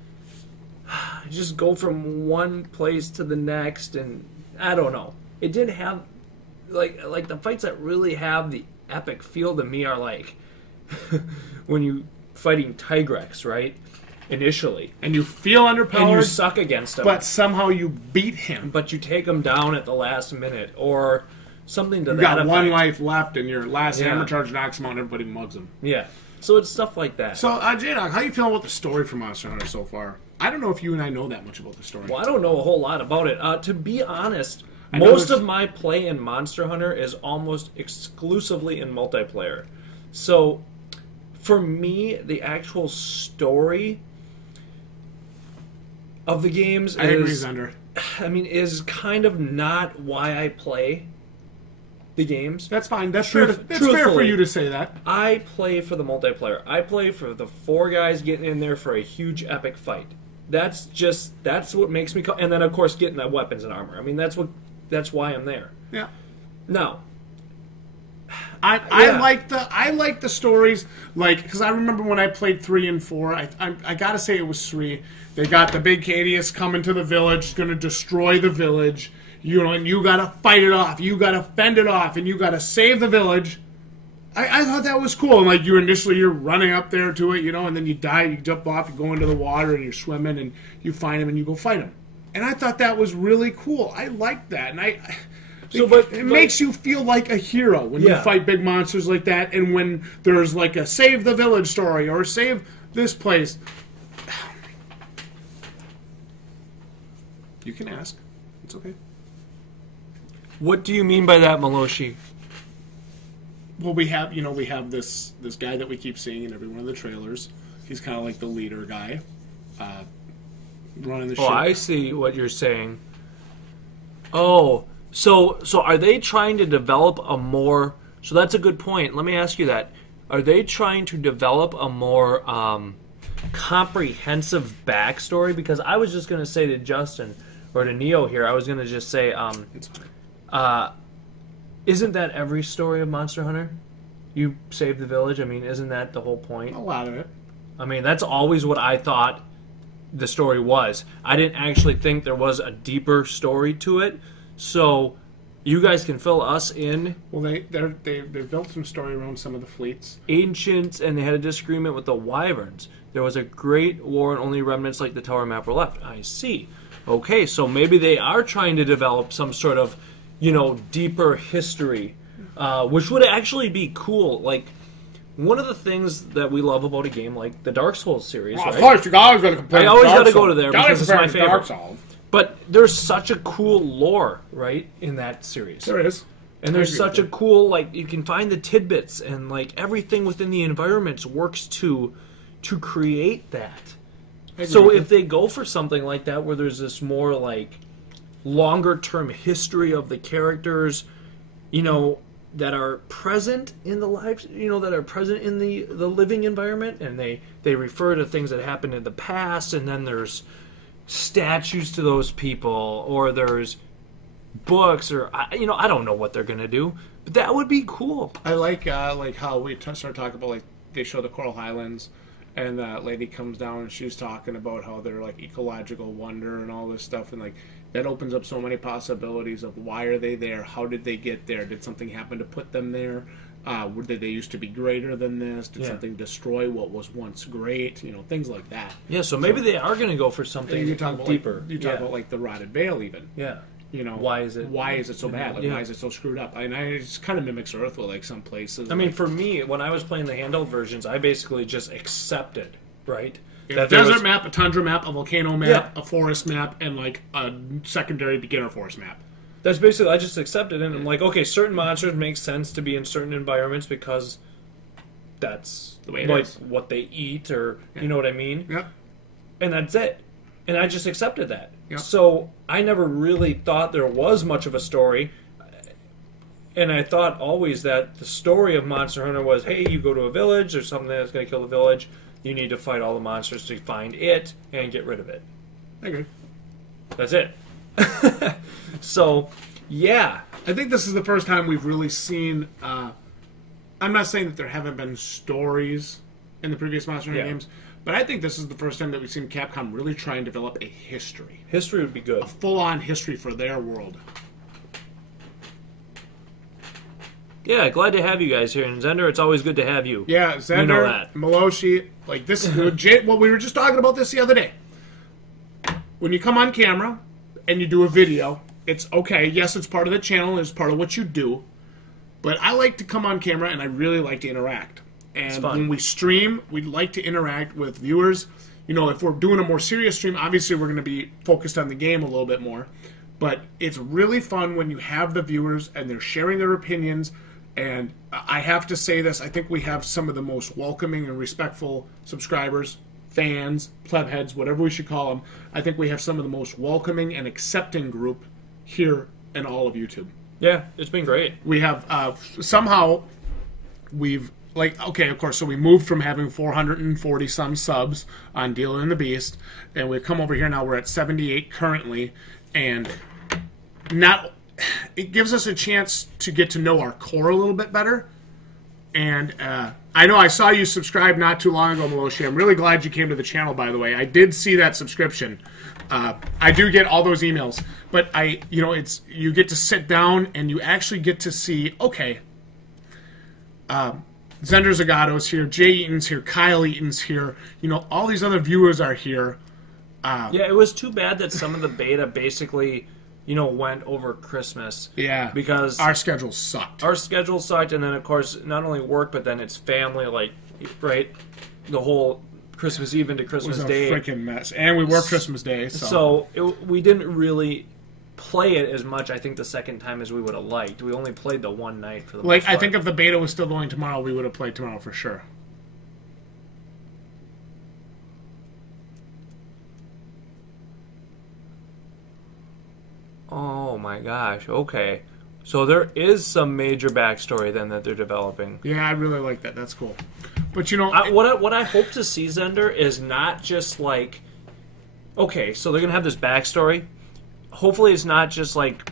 just go from one place to the next, and I don't know. It didn't have like the fights that really have the epic feel to me are like when you fighting Tigrex, right? Initially, and you feel underpowered, and you suck against him, but somehow you beat him. But you take him down at the last minute, or something to you that got effect. One life left, and your last hammer charge knocks him out, and everybody mugs him. Yeah. So it's stuff like that. So, Jdog, how you feeling about the story for Monster Hunter so far? I don't know if you and I know that much about the story. Well, I don't know a whole lot about it. To be honest, most of my play in Monster Hunter is almost exclusively in multiplayer. So, for me, the actual story of the games is kind of not why I play the games. That's fine. That's fair. That's fair for you to say that. I play for the multiplayer. I play for the 4 guys getting in there for a huge epic fight. That's what makes me. And then of course getting the weapons and armor. I mean that's why I'm there. Yeah. Now. I like the stories, like, because I remember when I played 3 and 4. I gotta say it was 3. They got the big Cadius coming to the village, going to destroy the village. You know, and you gotta fight it off. You gotta fend it off, and you gotta save the village. I thought that was cool. And like you're running up there to it, you know, and then you die, you jump off, you go into the water, and you're swimming, and you find him, and you go fight him. And I thought that was really cool. I liked that, and it makes you feel like a hero when you fight big monsters like that, and when there's like a save the village story or save this place. You can ask. It's okay. What do you mean by that, Maloshi? Well, we have this guy that we keep seeing in every one of the trailers. He's kind of like the leader guy, running the ship. Oh, I see what you're saying. Oh, so are they trying to develop a more? So that's a good point. Let me ask you that. Are they trying to develop a more comprehensive backstory? Because I was just going to say to Justin or to Neo here, I was going to just say, isn't that every story of Monster Hunter? You save the village. I mean, isn't that the whole point? A lot of it. I mean, that's always what I thought the story was. I didn't actually think there was a deeper story to it. So, you guys can fill us in. Well, they built some story around some of the fleets. Ancients, and they had a disagreement with the Wyverns. There was a great war, and only remnants like the tower map were left. I see. Okay, so maybe they are trying to develop some sort of, deeper history, which would actually be cool. Like, one of the things that we love about a game like the Dark Souls series, right? Of course, you always got to compare. I always got to go to there because it's my favorite. Dark Souls. But there's such a cool lore, right, in that series. There is. And there's such a cool, like, you can find the tidbits, and, like, everything within the environments works to create that. So if they go for something like that, where there's this more, like, longer-term history of the characters, that are present in the lives, that are present in the living environment, and they refer to things that happened in the past, and then there's statues to those people, or there's books, or I don't know what they're gonna do, but that would be cool. I like how we start talking about, like, they show the Coral Highlands, and that lady comes down and she's talking about how they're like ecological wonder and all this stuff, and like that opens up so many possibilities of why are they there, how did they get there, did something happen to put them there, did they used to be greater than this, did something destroy what was once great, things like that. Yeah, so maybe they are going to go for something deeper. You talk about like the Rotted Veil even. Yeah. Why is it so bad? Like, why is it so screwed up? And it kind of mimics Earth with like some places. I mean, for me, when I was playing the handheld versions, I basically just accepted, right? A desert map, a tundra map, a volcano map, a forest map, and like a secondary beginner forest map. That's basically, I just accepted it, and I'm like, okay, certain monsters make sense to be in certain environments because that's the way it like is. what they eat, or you know what I mean? Yep. And that's it. And I just accepted that. Yep. So I never really thought there was much of a story. And I thought always that the story of Monster Hunter was, hey, you go to a village, there's something that's going to kill the village, you need to fight all the monsters to find it and get rid of it. I agree. That's it. So, yeah. I think this is the first time we've really seen... I'm not saying that there haven't been stories in the previous Monster Hunter games, but I think this is the first time that we've seen Capcom really try and develop a history. History would be good. A full-on history for their world. Yeah, glad to have you guys here. And Zender, it's always good to have you. Yeah, Zender, you know that. Miloshi, like this is well, we were just talking about this the other day. When you come on camera and you do a video, it's okay. Yes, it's part of the channel, it's part of what you do. But I like to come on camera and I really like to interact. And when we stream, we like to interact with viewers. You know, if we're doing a more serious stream, obviously we're going to be focused on the game a little bit more. But it's really fun when you have the viewers and they're sharing their opinions. And I have to say this, I think we have some of the most welcoming and respectful subscribers, fans, plebheads, whatever we should call them. I think we have some of the most welcoming and accepting group here in all of YouTube. Yeah, it's been great. We have, somehow, we've, like, okay, of course, so we moved from having 440-some subs on Dealer and the Beast, and we've come over here now, we're at 78 currently, and not... It gives us a chance to get to know our core a little bit better. And I know I saw you subscribe not too long ago, Miloshi. I'm really glad you came to the channel, by the way. I did see that subscription. I do get all those emails. But it's you get to sit down and you actually get to see, okay, Zender Zagato's here, Jay Eaton's here, Kyle Eaton's here. You know, all these other viewers are here. Yeah, it was too bad that some of the beta basically... went over Christmas. Yeah. Because our schedule sucked. Our schedule sucked, and then, of course, not only work, but then it's family, like, right? The whole Christmas Eve into Christmas Day. It was a freaking mess. And we work Christmas Day, so... we didn't really play it as much, I think, the second time as we would have liked. We only played the one night for the most part. I think if the beta was still going tomorrow, we would have played tomorrow for sure. Oh my gosh, okay. So there is some major backstory then that they're developing. Yeah, I really like that. That's cool. But what I hope to see, Zender, is not just like, okay, so they're going to have this backstory. Hopefully it's not just like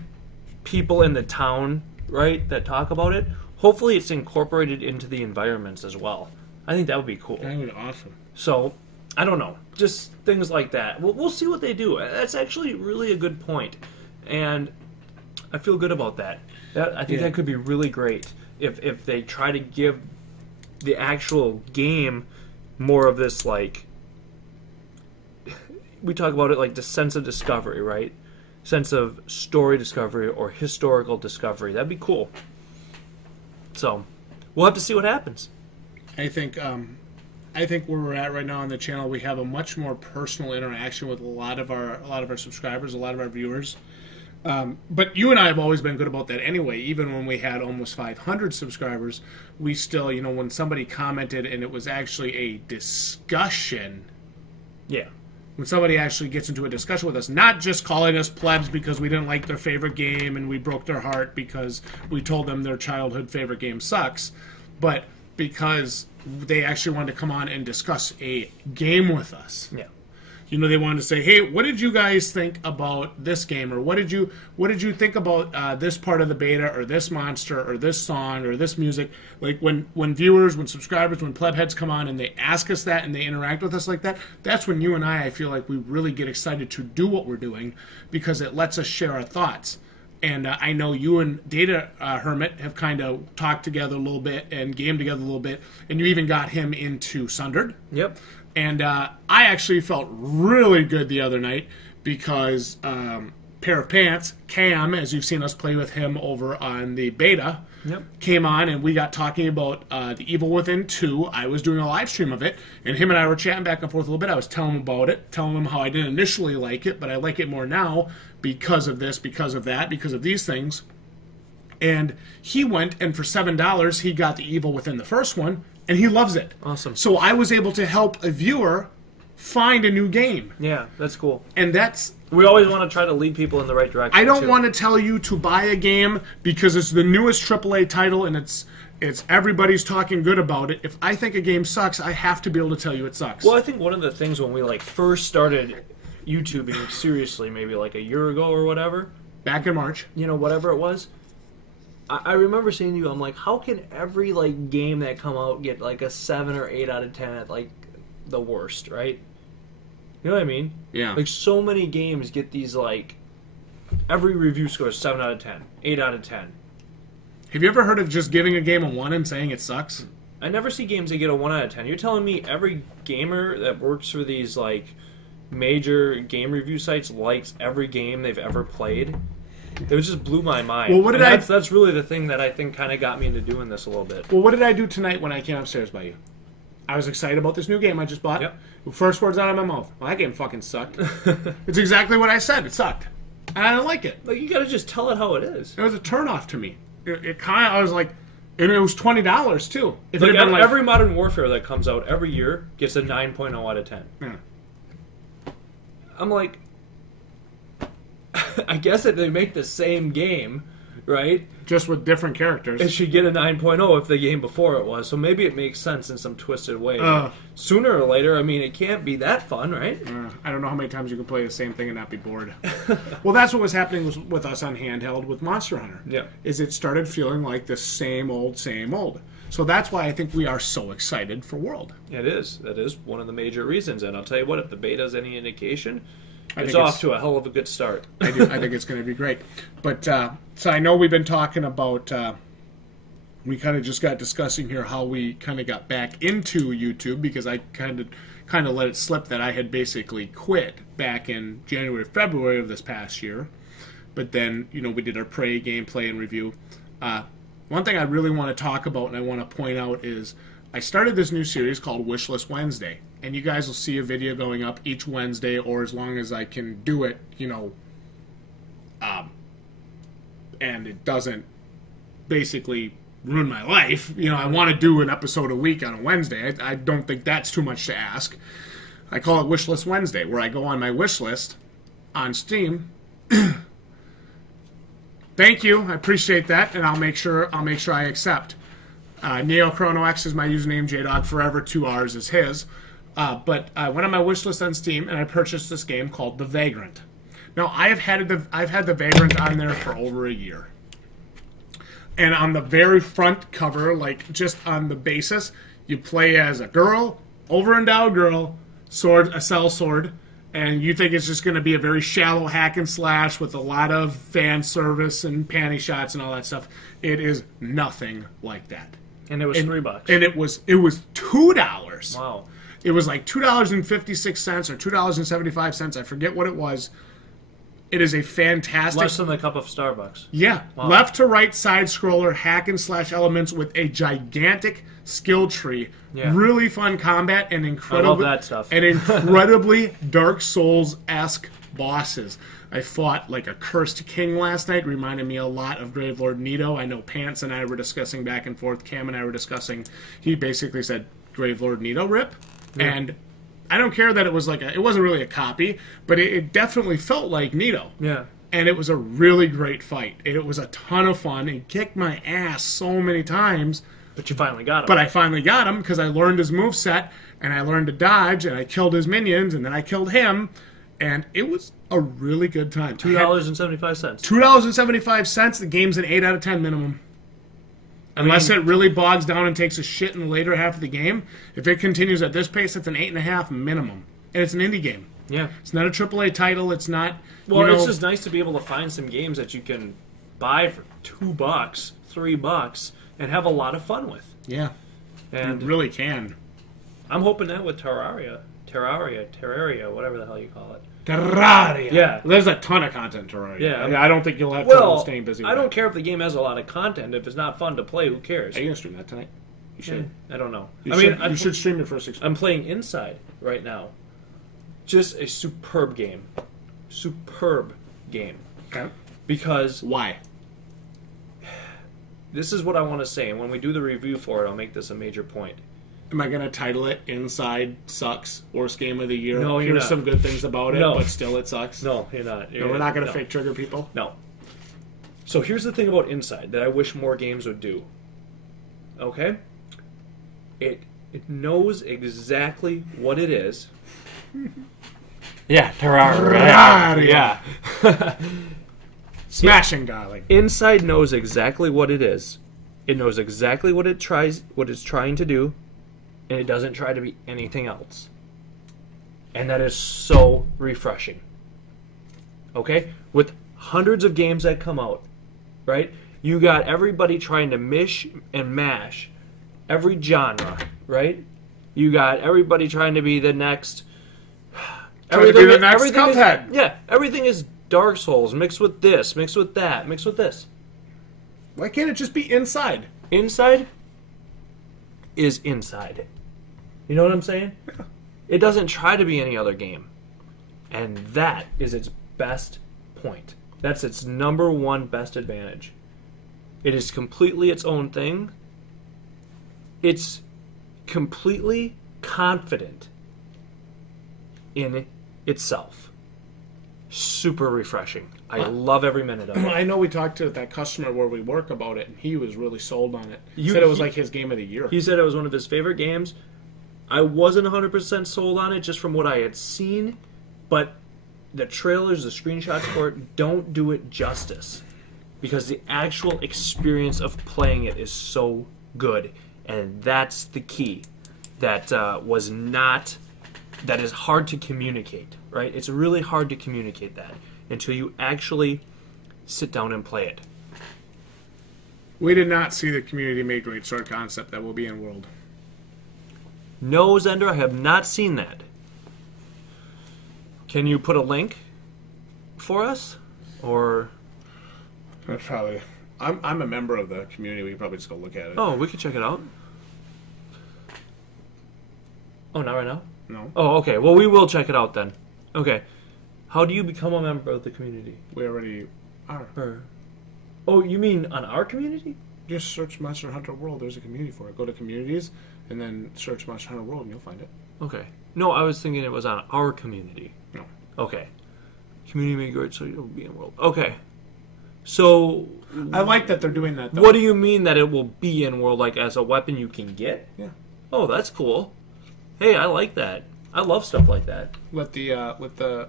people in the town, right, that talk about it. Hopefully it's incorporated into the environments as well. I think that would be cool. That would be awesome. So, I don't know. Just things like that. We'll see what they do. That's actually really a good point. And I feel good about that. I think that could be really great if they try to give the actual game more of this, like, we talk about it like the sense of discovery, right? Sense of story discovery or historical discovery. That'd be cool. So, we'll have to see what happens. I think where we're at right now on the channel, we have a much more personal interaction with a lot of our subscribers, a lot of our viewers. But you and I have always been good about that anyway. Even when we had almost 500 subscribers, we still, when somebody commented and it was actually a discussion. Yeah. When somebody actually gets into a discussion with us, not just calling us plebs because we didn't like their favorite game and we broke their heart because we told them their childhood favorite game sucks, but because they actually wanted to come on and discuss a game with us. Yeah. They wanted to say, hey, what did you guys think about this game? Or what did you think about this part of the beta, or this monster, or this song, or this music? Like, when viewers, when subscribers, when plebheads come on and they ask us that and they interact with us like that, that's when you and I feel like we really get excited to do what we're doing, because it lets us share our thoughts. And I know you and Data Hermit have kind of talked together a little bit and gamed together a little bit, and you even got him into Sundered. Yep. And I actually felt really good the other night because Pair of Pants, Cam, as you've seen us play with him over on the beta, came on and we got talking about The Evil Within 2. I was doing a live stream of it, and him and I were chatting back and forth a little bit. I was telling him about it, telling him how I didn't initially like it, but I like it more now because of this, because of that, because of these things. And he went, and for $7, he got The Evil Within the first one, and he loves it. Awesome. So I was able to help a viewer find a new game. Yeah, that's cool. And that's... We always want to try to lead people in the right direction. I don't want to tell you to buy a game because it's the newest AAA title and it's everybody's talking good about it. If I think a game sucks, I have to be able to tell you it sucks. Well, I think one of the things when we like first started YouTubing seriously, maybe like a year ago or whatever, back in March, whatever it was, I remember saying to you, I'm like, how can every like game that come out get like a 7 or 8 out of 10 at like the worst, right? You know what I mean? Yeah. Like so many games get these like every review score is 7 out of 10, 8 out of 10. Have you ever heard of just giving a game a 1 and saying it sucks? I never see games that get a 1 out of 10. You're telling me every gamer that works for these like major game review sites likes every game they've ever played? It just blew my mind. Well, that's really the thing that I think kind of got me into doing this a little bit. Well, what did I do tonight when I came upstairs by you? I was excited about this new game I just bought. Yep. First words out of my mouth. Well, that game fucking sucked. It's exactly what I said. It sucked. And I don't like it. Like, you gotta just tell it how it is. It was a turnoff to me. It kind of, I was like, and it was $20 too. If Like, it had been every Modern Warfare that comes out every year gets a 9.0 out of 10. Yeah. I'm like, I guess if they make the same game, right? Just with different characters. It should get a 9.0 if the game before it was. So maybe it makes sense in some twisted way. Sooner or later, I mean, it can't be that fun, right? I don't know how many times you can play the same thing and not be bored. Well, that's what was happening with us on handheld with Monster Hunter. Yeah. Is it started feeling like the same old, same old. So that's why I think we are so excited for World. It is. That is one of the major reasons. And I'll tell you what, if the beta is any indication, it's think off to a hell of a good start. I think it's going to be great. But so I know we've been talking about. We kind of just got discussing here how we kind of got back into YouTube because I kind of let it slip that I had basically quit back in January, February of this past year. But then we did our Prey gameplay and review. One thing I really want to talk about and I want to point out is I started this new series called Wishlist Wednesday. And you guys will see a video going up each Wednesday or as long as I can do it, and it doesn't basically ruin my life. I want to do an episode a week on a Wednesday. I don't think that's too much to ask. I call it Wishlist Wednesday, where I go on my wish list on Steam. Thank you, I appreciate that, and I'll make sure I accept. Neokuronox is my username, Jdog4everr, 2 R's is his. But I went on my wish list on Steam and I purchased this game called The Vagrant. Now I've had The Vagrant on there for over a year. And on the very front cover, like just on the basis, you play as a girl, over-endowed girl, sword, a cell sword, and you think it's just going to be a very shallow hack and slash with a lot of fan service and panty shots and all that stuff. It is nothing like that. And it was $3. And it was $2. Wow. It was like $2.56 or $2.75. I forget what it was. It is a fantastic... Less than a cup of Starbucks. Yeah. Wow. Left to right side scroller, hack and slash elements with a gigantic skill tree. Yeah. Really fun combat and incredibly... I love that stuff. And incredibly Dark Souls-esque bosses. I fought like a cursed king last night. Reminded me a lot of Gravelord Nito. I know Pants and I were discussing back and forth. Cam and I were discussing. He basically said, Gravelord Nito rip. Yeah. And I don't care that it was it wasn't really a copy, but it definitely felt like Nito. Yeah. And it was a really great fight. It was a ton of fun. It kicked my ass so many times. But you finally got him. But I finally got him because I learned his moveset, and I learned to dodge, and I killed his minions, and then I killed him. And it was a really good time. $2.75. $2.75. The game's an 8 out of 10 minimum. Unless it really bogs down and takes a shit in the later half of the game. If it continues at this pace, it's an 8.5 minimum. And it's an indie game. Yeah. It's not a AAA title. It's not... Well, it's just nice to be able to find some games that you can buy for $2, $3, and have a lot of fun with. Yeah. And you really can. I'm hoping that with Terraria, whatever the hell you call it. Terraria. Yeah. There's a ton of content in Terraria. Yeah. I don't think you'll have trouble staying busy with I don't care if the game has a lot of content. If it's not fun to play, who cares? Are you going to stream that tonight? You should. I don't know. You should stream your first 6 months. I'm playing Inside right now. Just a superb game. Superb game. Okay. Because... Why? This is what I want to say, and when we do the review for it, I'll make this a major point. Am I going to title it Inside Sucks, Worst Game of the Year? No, you're Here's not. some good things about it, No. but still it sucks? No, you're not. No, we're not going to fake trigger people? No. So here's the thing about Inside that I wish more games would do. Okay? It knows exactly what it is. Yeah, yeah. Smashing, darling. Inside knows exactly what it is. It knows exactly what it's trying to do, and it doesn't try to be anything else. And that is so refreshing. Okay? With hundreds of games that come out, right? You got everybody trying to mish and mash every genre, right? You got everybody trying to be the next Everything Cuphead. Yeah, everything is Dark Souls mixed with this, mixed with that, mixed with this. Why can't it just be Inside? Inside is Inside. You know what I'm saying? It doesn't try to be any other game. And that is its best point. That's its number one best advantage. It is completely its own thing. It's completely confident in itself. Super refreshing. I love every minute of it. I know we talked to that customer where we work about it, and he was really sold on it. He said it was like his game of the year. He said it was one of his favorite games. I wasn't 100% sold on it just from what I had seen, but the trailers, the screenshots for it don't do it justice. Because the actual experience of playing it is so good. And that's the key. That that is hard to communicate, right? It's really hard to communicate that until you actually sit down and play it. We did not see the community made great sword concept that will be in World. No, Zender, I have not seen that. Can you put a link for us? Or... That's probably... I'm a member of the community. We can probably just go look at it. Oh, we could check it out. Oh, not right now? No. Oh, okay. Well, we will check it out then. Okay. How do you become a member of the community? We already are. Oh, you mean on our community? Just search Monster Hunter World. There's a community for it. Go to communities and then search Monster Hunter World and you'll find it. Okay. No, I was thinking it was on our community. No. Okay. Community made great, so you'll be in World. Okay. So... I like that they're doing that, though. What do you mean that it will be in World, like as a weapon you can get? Yeah. Oh, that's cool. Hey, I like that. I love stuff like that. With the A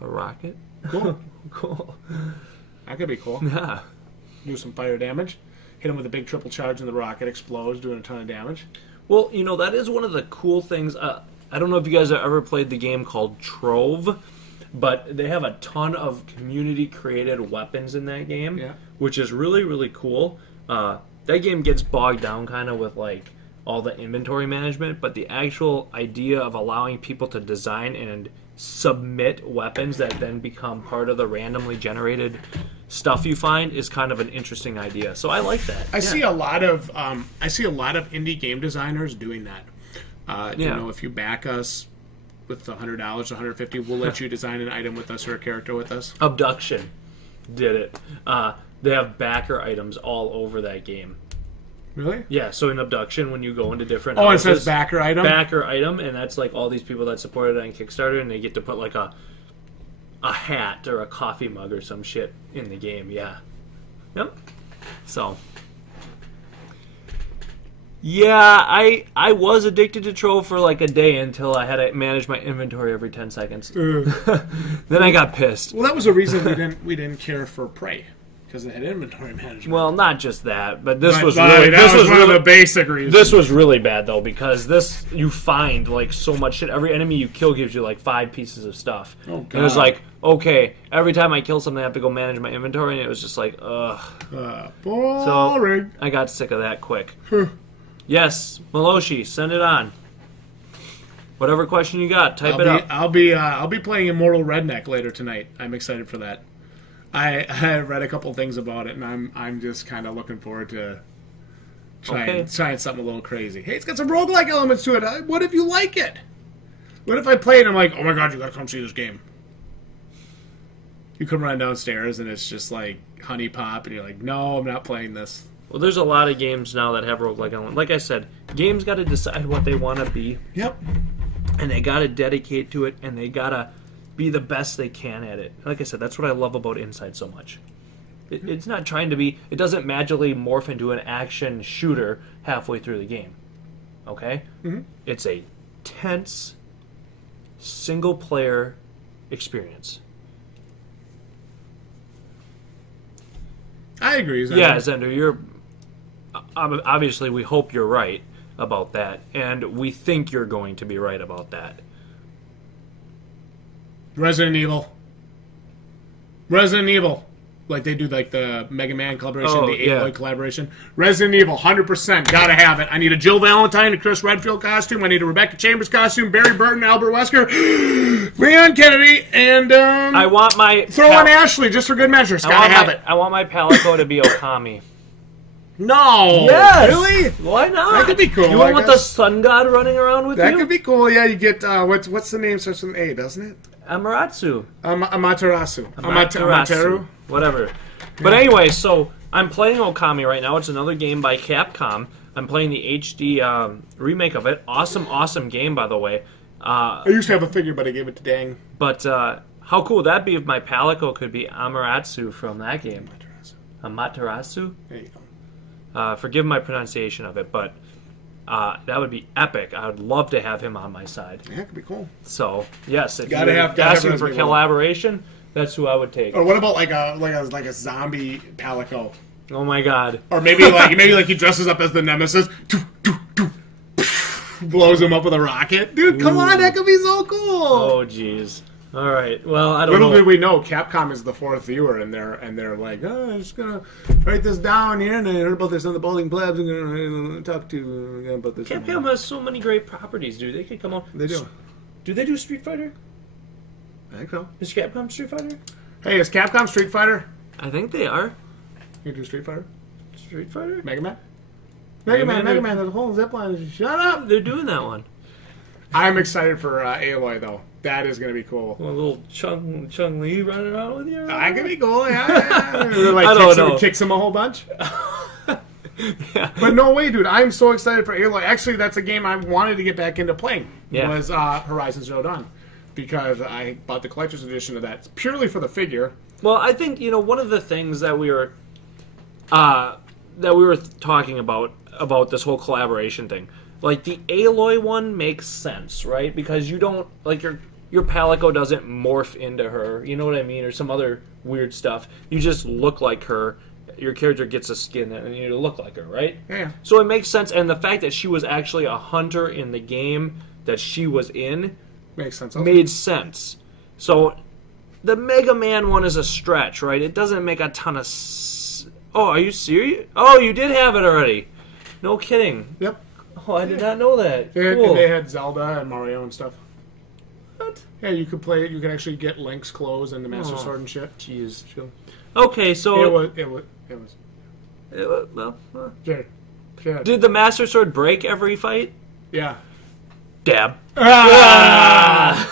rocket? Cool. Cool. That could be cool. Yeah. Do some fire damage. Hit him with a big triple charge and the rocket explodes, doing a ton of damage. Well, you know, that is one of the cool things. I don't know if you guys have ever played the game called Trove, but they have a ton of community-created weapons in that game, Yeah. which is really, really cool. That game gets bogged down kind of with, like, all the inventory management, but the actual idea of allowing people to design and submit weapons that then become part of the randomly generated stuff you find is kind of an interesting idea. So I like that. I see a lot of indie game designers doing that. You know, if you back us with $100, $150, we'll let you design an item with us or a character with us. Abduction did it. They have backer items all over that game. Really? Yeah, so in Abduction, when you go into different houses, it says backer item? Backer item, and that's like all these people that supported it on Kickstarter, and they get to put like a hat or a coffee mug or some shit in the game, yeah. Yep. So... Yeah, I was addicted to Trove for like a day until I had to manage my inventory every 10 seconds. Then I got pissed. Well, that was the reason we didn't care for Prey, because it had inventory management. Well, not just that, but this was one of the basic reasons. This was really bad though, because this you find like so much shit. Every enemy you kill gives you like 5 pieces of stuff. Oh God. And it was like, okay, every time I kill something, I have to go manage my inventory, and it was just like, ugh. Boring. So I got sick of that quick. Yes, Maloshi, send it on. Whatever question you got, type it up. I'll be playing Immortal Redneck later tonight. I'm excited for that. I read a couple things about it, and I'm just kind of looking forward to trying something a little crazy. Hey, it's got some roguelike elements to it. What if you like it? What if I play it and I'm like, oh my God, you gotta come see this game. You come run downstairs and it's just like Honey Pop, and you're like, no, I'm not playing this. Well, there's a lot of games now that have roguelike elements. Like I said, games got to decide what they want to be. Yep. And they got to dedicate to it, and they got to be the best they can at it. Like I said, that's what I love about Inside so much. It's not trying to be... It doesn't magically morph into an action shooter halfway through the game. Okay? Mm-hmm. It's a tense, single-player experience. I agree. Zender. Yeah, Zender, you're... Obviously, we hope you're right about that, and we think you're going to be right about that. Resident Evil. Like they do like the Mega Man collaboration, the Aloy collaboration. Resident Evil, 100%. Gotta have it. I need a Jill Valentine, a Chris Redfield costume. I need a Rebecca Chambers costume, Barry Burton, Albert Wesker, Leon Kennedy, and I want my... Throw in Ashley, just for good measures. Gotta have it. I want my Palico to be Okami. No! Yes! Really? Why not? That could be cool. You want the sun god running around with you? That could be cool. Yeah, you get what's the name? Starts with an A, doesn't it? Amaterasu. Amaterasu. Whatever. Yeah. But anyway, so I'm playing Okami right now. It's another game by Capcom. I'm playing the HD remake of it. Awesome game, by the way. I used to have a figure, but I gave it to Dang. But how cool would that be if my Palico could be Amaterasu from that game? Amaterasu? There you go. Forgive my pronunciation of it, but that would be epic. I would love to have him on my side. Yeah, it could be cool. So, yes, if gotta you're have asking for collaboration, that's who I would take. Or what about like a zombie Palico? Oh my god. Or maybe he dresses up as the Nemesis, blows him up with a rocket. Dude, come on, that could be so cool. Oh jeez. All right. Well, I don't know. Little did we know, Capcom is the fourth viewer, and they're like, oh, I'm just gonna write this down here, and I heard about this on the Bowling Plebs. I'm gonna talk to about this. Capcom has so many great properties, dude. They could come on. They do. Do they do Street Fighter? I think so. Is Capcom Street Fighter? Hey, is Capcom Street Fighter? I think they are. You do Street Fighter? Street Fighter? Mega Man. There's a whole zipline. Shut up. They're doing that one. I'm excited for Aloy though. That is going to be cool. A little Chung Li running around with you? That could be cool, yeah. Like, I don't know. Kicks him a whole bunch. Yeah. But no way, dude. I'm so excited for Aloy. Actually, that's a game I wanted to get back into playing. Yeah. Was Horizon Zero Dawn. Because I bought the collector's edition of that purely for the figure. Well, I think, one of the things that we were talking about this whole collaboration thing, like the Aloy one makes sense, right? Because you don't, like, your Palico doesn't morph into her, you know what I mean, or some other weird stuff. You just look like her. Your character gets a skin and you look like her, right? Yeah. So it makes sense, and the fact that she was actually a hunter in the game that she was in makes sense. Made sense. So the Mega Man one is a stretch, right? It doesn't make a ton of... Oh, are you serious? Oh, you did have it already. No kidding. Yep. Oh, I did not know that. Cool. They had Zelda and Mario and stuff. What? Yeah, you could play it. You could actually get Link's clothes and the Master Sword and shit. Jeez. Okay, so... It was. Well, Jared. Did the Master Sword break every fight? Yeah. Dab. I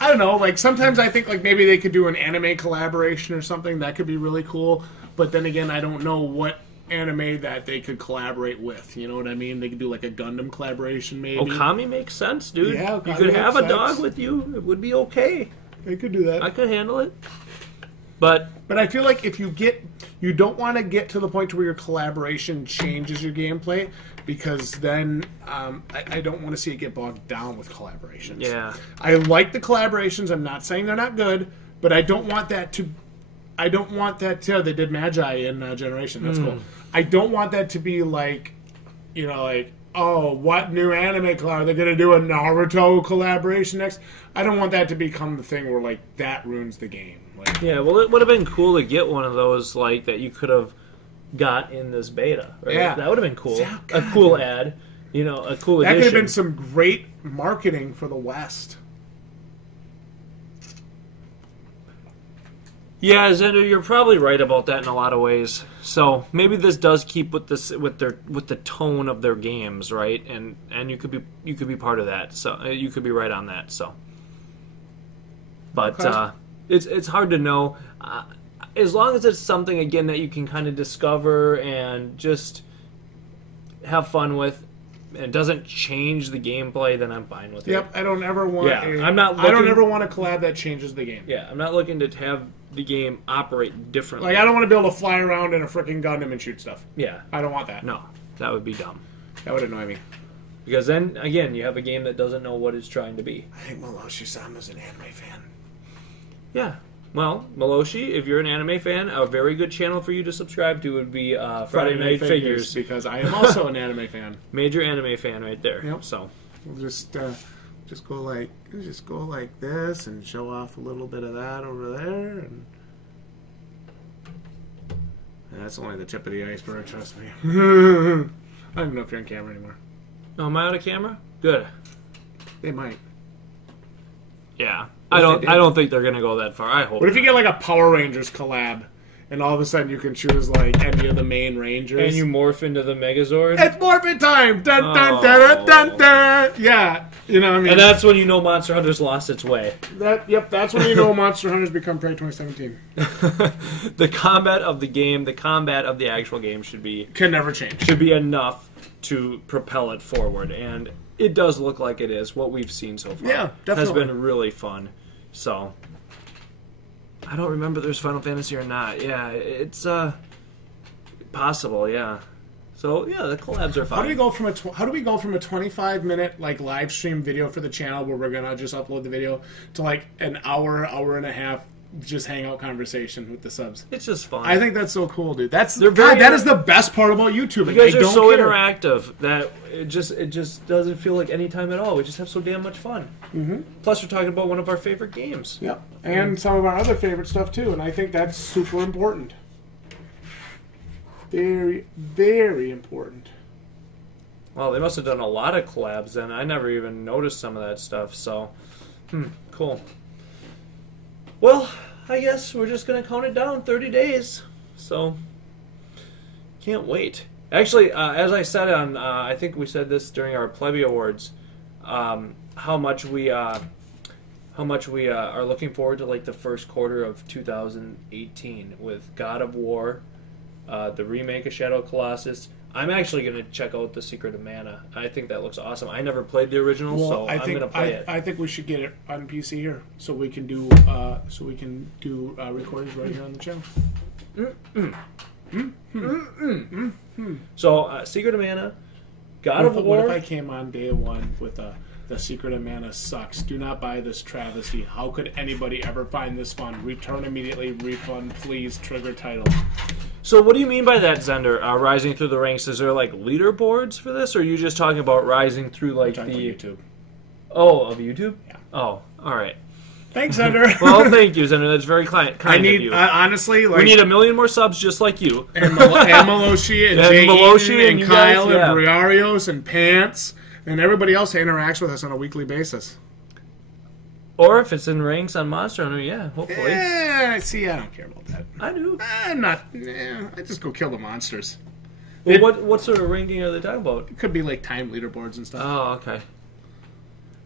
don't know. Like, sometimes I think like maybe they could do an anime collaboration or something. That could be really cool. But then again, I don't know what anime that they could collaborate with. You know what I mean? They could do like a Gundam collaboration, maybe. Okami makes sense, dude. Yeah, you could have a dog with you. It would be okay. They could do that. I could handle it. But I feel like if you don't want to get to the point where your collaboration changes your gameplay, because then I don't want to see it get bogged down with collaborations. Yeah. I like the collaborations. I'm not saying they're not good, but I don't want that to. I don't want that to. They did Magi in Generation. That's cool. I don't want that to be like, oh, what new anime collab? Are they going to do a Naruto collaboration next? I don't want that to become the thing where like that ruins the game. Like, yeah, well, it would have been cool to get one of those like that you could have got in this beta. Right? Yeah, that would have been cool. Yeah, a cool ad, a cool that addition. could have been some great marketing for the West. Yeah, Zender, you're probably right about that in a lot of ways. So maybe this does keep with the tone of their games, right? And you could be part of that. So you could be right on that. So, but okay. It's hard to know. as long as it's something, again, that you can kind of discover and just have fun with, and it doesn't change the gameplay, then I'm fine with it. Yep, I don't ever want. Yeah, I don't ever want a collab that changes the game. Yeah, I'm not looking to have the game operate differently. Like, I don't want to be able to fly around in a freaking Gundam and shoot stuff. Yeah, I don't want that. no, that would be dumb. That would annoy me. Because then, again, you have a game that doesn't know what it's trying to be. I think Maloshi-sama's an anime fan. Yeah. Well, Maloshi, if you're an anime fan, a very good channel for you to subscribe to would be Friday Night Figures. Because I am also an anime fan. Major anime fan right there. Yep. So we'll just go like this and show off a little bit of that over there, and that's only the tip of the iceberg. Trust me. I don't even know if you're on camera anymore. Oh, am I out of camera? Good. They might. Yeah. I don't think they're gonna go that far. I hope. What if you get like a Power Rangers collab, and all of a sudden you can choose like any of the main Rangers, and you morph into the Megazord? It's morphin' time! Dun dun dun dun dun! Yeah, you know what I mean. And that's when you know Monster Hunter's lost its way. That's when you know Monster Hunter's become Prey 2017. The combat of the game, the combat of the actual game can never change. Should be enough to propel it forward, and it does look like it is. What we've seen so far, yeah, definitely has been really fun. So, I don't remember if there's Final Fantasy or not. Yeah, it's possible. Yeah. So yeah, the collabs are fun. How do we go from a 25-minute like live stream video for the channel where we're gonna just upload the video to like an hour and a half just hangout conversation with the subs? It's just fun. I think that's so cool, dude. That is the best part about YouTube. You guys are so interactive that it just doesn't feel like any time at all. We just have so damn much fun. Mm-hmm. Plus, we're talking about one of our favorite games. Yep, and some of our other favorite stuff too. And I think that's super important. Very, very important. Well, they must have done a lot of collabs then. I never even noticed some of that stuff. So, cool. Well, I guess we're just going to count it down 30 days. So, can't wait. Actually, as I said on, I think we said this during our Plebby Awards, how much we are looking forward to like the first quarter of 2018 with God of War, the remake of Shadow Colossus. I'm actually going to check out The Secret of Mana. I think that looks awesome. I never played the original, so I'm going to play it. I think we should get it on PC here, so we can do recordings right here on the channel. So, Secret of Mana, God of War. What if I came on day one with The Secret of Mana sucks. Do not buy this travesty. How could anybody ever find this fun? Return immediately. Refund, please. Trigger title. So what do you mean by that, Zender? Rising through the ranks? Is there like leaderboards for this, or are you just talking about rising through like the YouTube? Oh, of YouTube? Yeah. Oh, all right. Thanks, Zender. Well, thank you, Zender. That's very kind of you. Honestly, like, we need 1 million more subs just like you. And Maloshi and Jay and Kyle and Briarios and Pants and everybody else that interacts with us on a weekly basis. Or if it's in ranks on Monster Hunter, yeah, hopefully. Yeah, see, I don't care about that. I do. I'm not. I just go kill the monsters. Well, what sort of ranking are they talking about? It could be like time leaderboards and stuff. Oh, okay.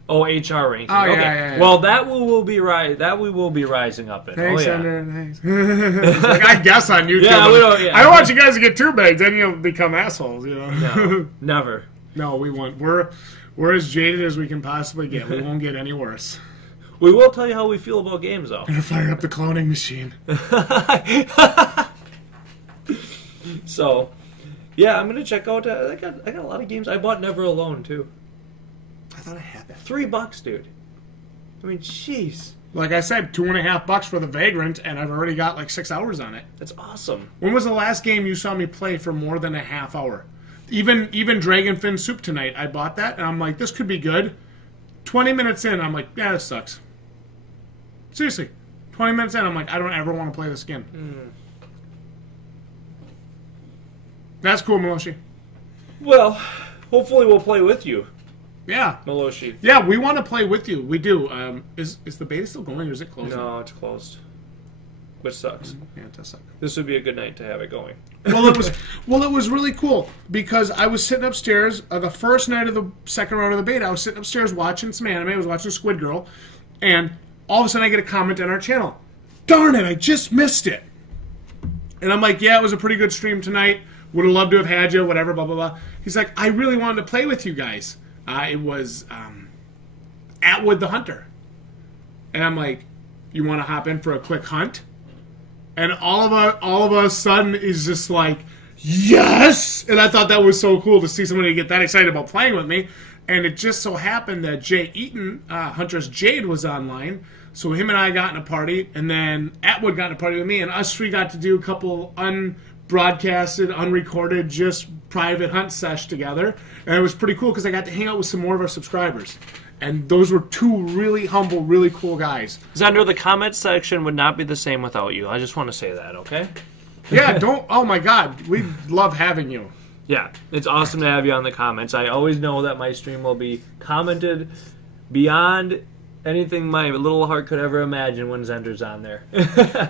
Oh, HR ranking. Oh, okay. yeah. Well, that we will be rising up in. Thanks, yeah. Thanks. Like, I guess on YouTube. Yeah, I don't want you guys to get too big. Then you'll become assholes. You know. No, never. No, we won't. We're as jaded as we can possibly get. We won't get any worse. We will tell you how we feel about games, though. I'm gonna fire up the cloning machine. So, yeah, I'm gonna check out. I got a lot of games. I bought Never Alone too. I thought I had that. $3, dude. I mean, jeez. Like I said, $2.50 for the Vagrant, and I've already got like 6 hours on it. That's awesome. When was the last game you saw me play for more than a half hour? Even Dragonfin Soup tonight, I bought that, and I'm like, this could be good. 20 minutes in, I'm like, yeah, this sucks. Seriously. 20 minutes in, I'm like, I don't ever want to play this again. That's cool, Maloshi. Well, hopefully we'll play with you. Yeah. Maloshi. Yeah, we want to play with you. We do. Is the beta still going, or is it closed? No, it's closed. Which sucks. Yeah, it does suck. This would be a good night to have it going. Well, it was really cool because I was sitting upstairs the first night of the second round of the beta. I was sitting upstairs watching some anime. I was watching Squid Girl, and all of a sudden I get a comment on our channel. Darn it! I just missed it. And I'm like, yeah, it was a pretty good stream tonight. Would have loved to have had you, whatever, blah, blah, blah. He's like, I really wanted to play with you guys. It was Atwood the Hunter. And I'm like, you want to hop in for a quick hunt? And all of a sudden is just like, yes! And I thought that was so cool to see somebody get that excited about playing with me. And it just so happened that Jay Eaton, Huntress Jade, was online. So him and I got in a party, and then Atwood got in a party with me, and us three got to do a couple unbroadcasted, unrecorded, just private hunt sesh together. And it was pretty cool because I got to hang out with some more of our subscribers. And those were two really humble, really cool guys. Xander, the comment section would not be the same without you. I just want to say that, okay? Yeah, oh my God, we love having you. Yeah, it's awesome to have you on the comments. I always know that my stream will be commented beyond anything my little heart could ever imagine when Xander's on there.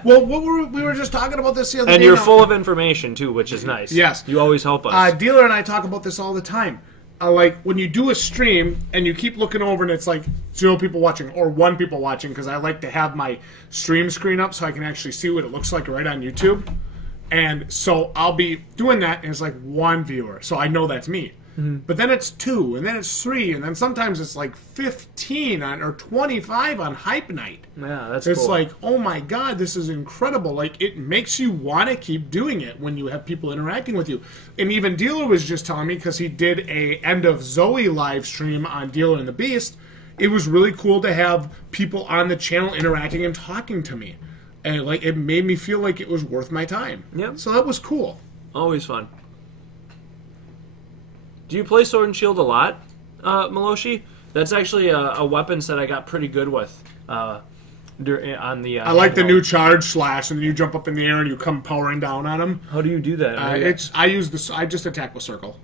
Well, we were just talking about this the other day. And you're full of information, too, which is nice. Yes. You always help us. Dealer and I talk about this all the time. Like, when you do a stream and you keep looking over and it's like 0 people watching or 1 people watching, because I like to have my stream screen up so I can actually see what it looks like right on YouTube. And so I'll be doing that and it's like 1 viewer. So I know that's me. Mm-hmm. But then it's 2, and then it's 3, and then sometimes it's like 15 or 25 on Hype Night. Yeah, that's It's cool. like, oh my God, this is incredible. Like, it makes you want to keep doing it when you have people interacting with you. And even Dealer was just telling me, because he did a End of Zoe live stream on Dealer and the Beast, it was really cool to have people on the channel interacting and talking to me. And like, it made me feel like it was worth my time. Yep. So that was cool. Always fun. Do you play Sword and Shield a lot, Maloshi? That's actually a weapon set I got pretty good with on the. I like the new charge slash, and then you jump up in the air and you come powering down on them. How do you do that? I just attack with circle.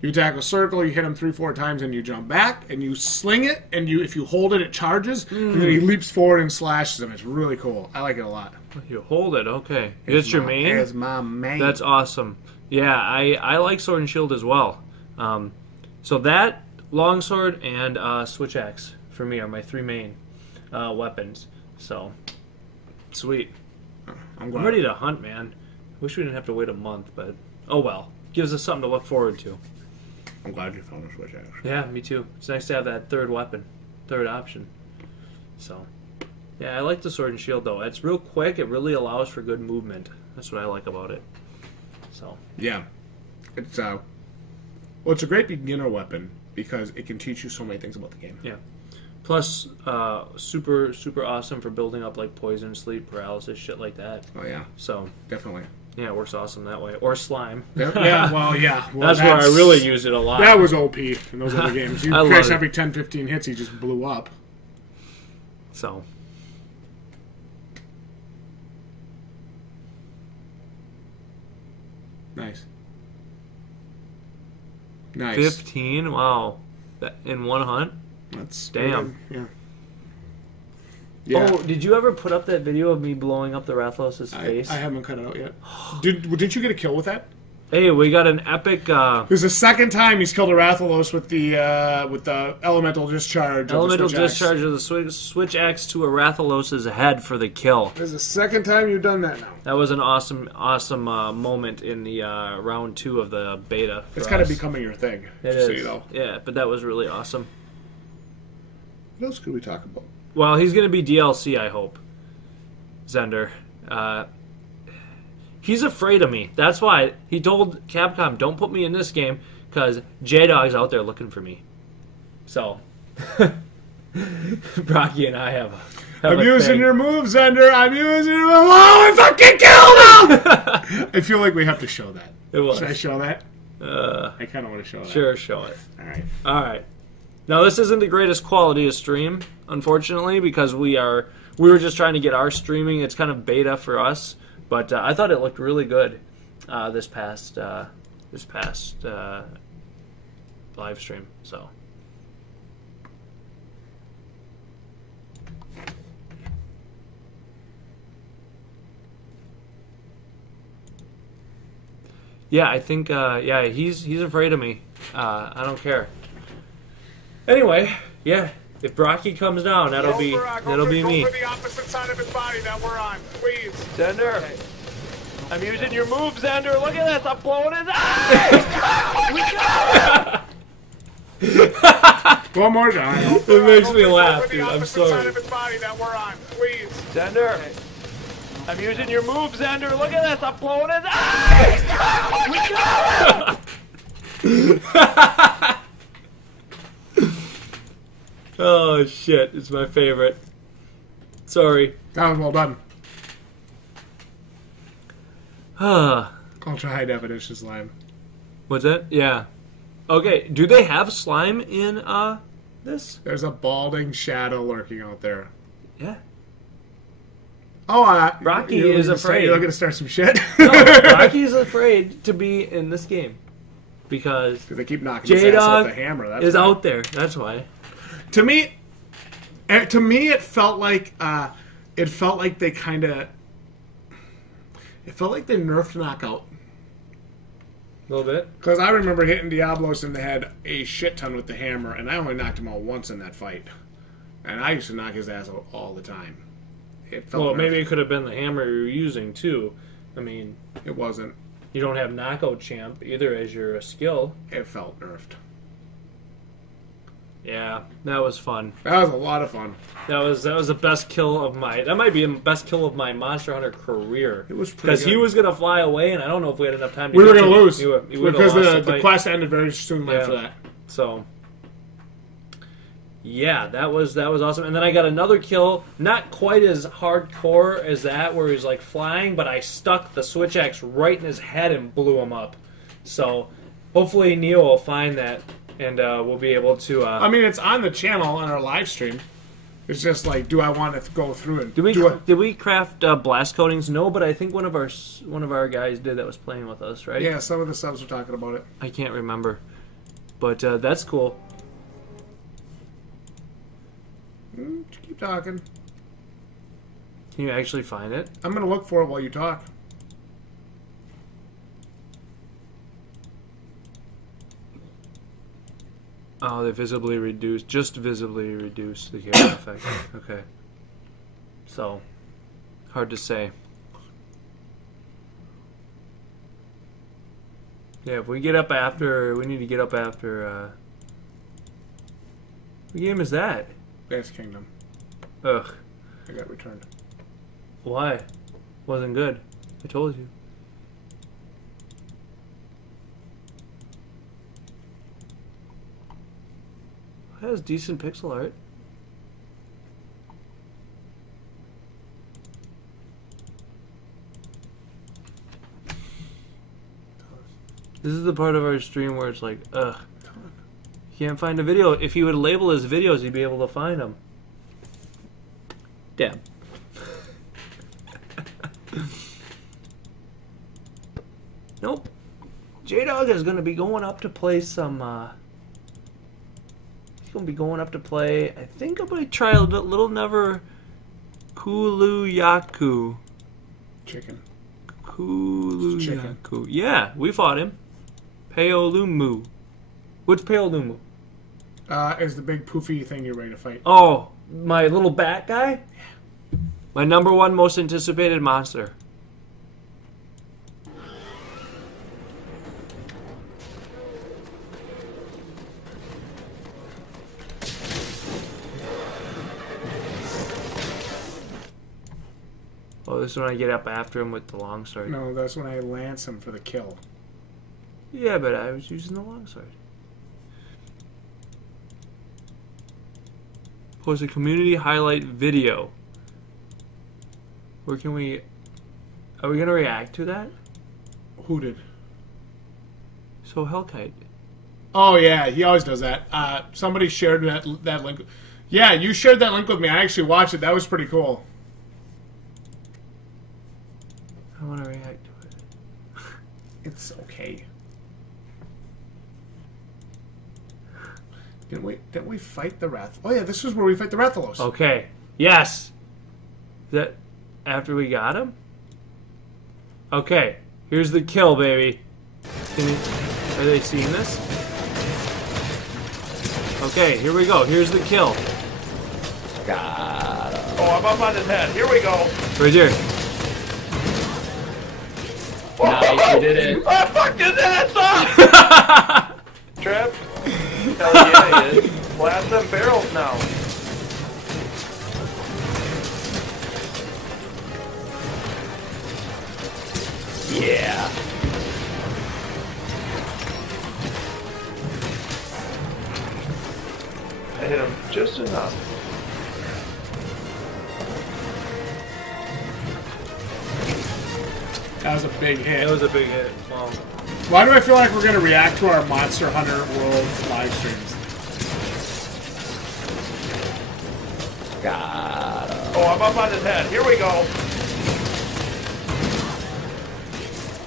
You attack with circle, you hit him 3-4 times, and you jump back, and you sling it, and if you hold it, it charges, and then he leaps forward and slashes them. It's really cool. I like it a lot. You hold it, okay. It's your main? It's my main. That's awesome. Yeah, I like Sword and Shield as well. So that, Longsword, and Switch Axe for me are my 3 main weapons. So, sweet. I'm ready to hunt, man. Wish we didn't have to wait a month, but oh well. Gives us something to look forward to. I'm glad you found a Switch Axe. Yeah, me too. It's nice to have that third weapon, third option. So, yeah, I like the Sword and Shield, though. It's real quick. It really allows for good movement. That's what I like about it. So, yeah. It's well, it's a great beginner weapon because it can teach you so many things about the game. yeah. Plus, super awesome for building up like poison, sleep, paralysis, shit like that. Oh yeah, So, definitely. yeah, it works awesome that way. Or slime. Yeah, well, yeah. Well, that's where I really use it a lot. That was OP in those other games. You I love Chris, it. every 10-15 hits, he just blew up. So, Nice. Nice. 15? Wow. That, in one hunt? That's Damn. Yeah. Yeah. Oh, did you ever put up that video of me blowing up the Rathalos' face? I haven't cut it out yet. Did you get a kill with that? Hey, we got an epic... This is the second time he's killed a Rathalos with the elemental discharge. elemental discharge of the switch axe to a Rathalos' head for the kill. This is the second time you've done that now. That was an awesome moment in the round 2 of the beta. It's kind of becoming your thing. It just is. So you know. Yeah, but that was really awesome. What else could we talk about? Well, he's going to be DLC, I hope. Xander. He's afraid of me. That's why he told Capcom, don't put me in this game, because Jdog's out there looking for me. So, Brocky and I have I'm a using thing. your moves, Xander. I'm using your moves. Oh, I fucking killed him! I feel like we have to show that. It was. Should I show that? I kind of want to show that. Sure, show it. All right. All right. Now, this isn't the greatest quality of stream, unfortunately, because we were just trying to get our streaming. It's kind of beta for us, but I thought it looked really good this past live stream. So. Yeah, I think he's afraid of me. I don't care. Anyway, yeah, if Brocky comes down, that'll be me. Go for the opposite side of his body that we're on, please. Xander. I'm using your moves, Xander. Look at this. I'm blowing his eyes. One more time. It makes me laugh, dude. I'm sorry. Xander. I'm using your moves, Xander. Look at this. I'm blowing his eyes. Oh, shit. It's my favorite. Sorry. That was well done. Ultra high definition slime. What's that? Yeah. Okay, do they have slime in this? There's a balding shadow lurking out there. Yeah. Oh, Rocky is afraid. You're looking to start some shit? No, Rocky's afraid to be in this game. Because they keep knocking his ass off the hammer. That's is out there. That's why. To me, it felt like they kind of. It felt like they nerfed Knockout. A little bit. Because I remember hitting Diablos in the head a shit ton with the hammer, and I only knocked him out once in that fight. And I used to knock his ass out all the time. It felt well, nerfed. maybe it could have been the hammer you were using, too. I mean... It wasn't. You don't have Knockout Champ either as your skill. It felt nerfed. Yeah, that was fun. That was a lot of fun. That was the best kill of my... That might be the best kill of my Monster Hunter career. It was pretty because good. he was going to fly away, and I don't know if we had enough time to We were going to lose. He because the quest ended very soon after that. So... Yeah, that was awesome. And then I got another kill, not quite as hardcore as that, where he was like flying, but I stuck the switch axe right in his head and blew him up. So hopefully Neo will find that, and we'll be able to... I mean, it's on the channel on our live stream. It's just like, do I want to go through and did we craft blast coatings? No, but I think one of our guys did that was playing with us, right? Yeah, some of the subs were talking about it. I can't remember, but that's cool. Keep talking. Can you actually find it? I'm going to look for it while you talk. Oh, they visibly reduced, just visibly reduced the camera effect. Okay. So, hard to say. Yeah, if we get up after, we need to get up after, what game is that? Dance Kingdom. Ugh. I got returned. Why? Wasn't good. I told you. It has decent pixel art. This is the part of our stream where it's like, ugh. Can't find a video. If he would label his videos, he'd be able to find them. Damn. Nope. Jdog is going to be going up to play some, he's going to be going up to play, I think I'm going to try a Little Never Kuluyaku. Chicken. Kuluyaku. Yeah, we fought him. Peolumu. What's Peolumu? Is the big poofy thing you're ready to fight. Oh, my little bat guy? Yeah. My #1 most anticipated monster. Oh, this is when I get up after him with the longsword. No, that's when I lance him for the kill. Yeah, but I was using the longsword. Post a community highlight video. Where can we... Are we going to react to that? Who did? So Hellkite. Oh, yeah, he always does that. Somebody shared that link. Yeah, you shared that link with me. I actually watched it. That was pretty cool. I want to react to it. It's okay. Didn't we fight the Wrath? Oh, yeah, this is where we fight the Rathalos. Okay. Yes! Is that after we got him? Okay. Here's the kill, baby. Are they seeing this? Okay, here we go. Here's the kill. Got him. Oh, I'm up on his head. Here we go. Right here. Nice, you did it. I fucked his ass up! Trip? Hell yeah, he is. Blast them barrels now. Yeah. I hit him just enough. That was a big hit. It was a big hit. Wow. Why do I feel like we're going to react to our Monster Hunter World live streams? Got him. Oh, I'm up on his head. Here we go.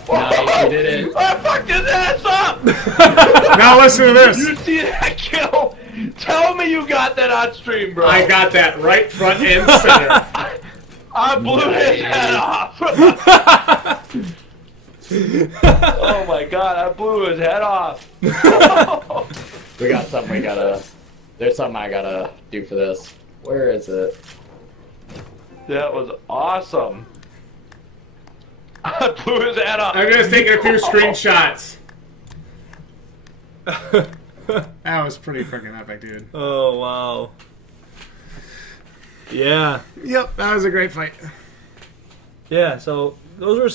Nice, you did it. I fucked his ass up! Now listen to this. You see that kill? Tell me you got that on stream, bro. I got that right front and center. I blew his head off. Oh my god, I blew his head off. We got something we gotta... There's something I gotta do for this. Where is it? That was awesome. I blew his head off. I'm just taking a few screenshots. That was pretty freaking epic, dude. Oh wow. Yeah. Yep, that was a great fight. Yeah, so those are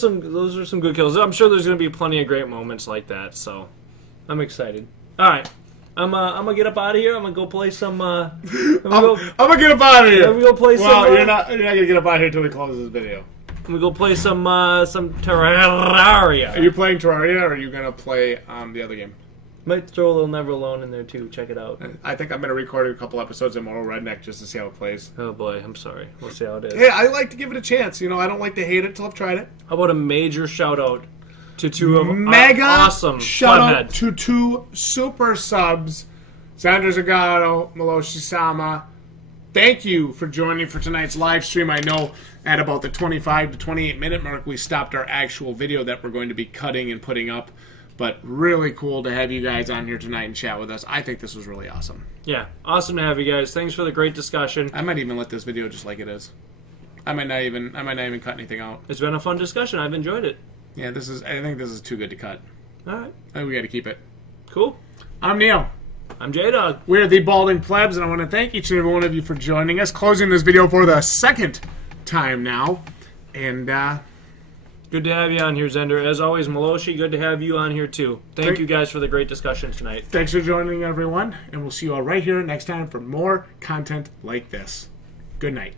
some good kills. I'm sure there's gonna be plenty of great moments like that, so I'm excited. Alright. I'm gonna get up out of here. I'm gonna go play some I'm gonna get up out of here. I'm gonna go play well, some you're not gonna get up out of here until we close this video. I'm gonna go play some Terraria. Are you playing Terraria or are you gonna play the other game? Might throw a little Never Alone in there too. Check it out. I think I'm gonna record a couple episodes of Moral Redneck just to see how it plays. Oh boy, I'm sorry. We'll see how it is. Hey, I like to give it a chance. You know, I don't like to hate it till I've tried it. How about a major shout out to two of Mega awesome shout out Plebheads. to 2 super subs, Sandra Zagato, Maloshi-sama. Thank you for joining for tonight's live stream. I know at about the 25 to 28 minute mark we stopped our actual video that we're going to be cutting and putting up. But really cool to have you guys on here tonight and chat with us. I think this was really awesome. Yeah, awesome to have you guys. Thanks for the great discussion. I might even let this video just like it is. I might not even cut anything out. It's been a fun discussion. I've enjoyed it. Yeah, I think this is too good to cut. All right. I think we got to keep it. Cool. I'm Neil. I'm Jdog. We're the Balding Plebs, and I want to thank each and every one of you for joining us. Closing this video for the second time now. And, good to have you on here, Zender. As always, Maloshi, good to have you on here, too. Thank you guys for the great discussion tonight. Thanks for joining, everyone. And we'll see you all right here next time for more content like this. Good night.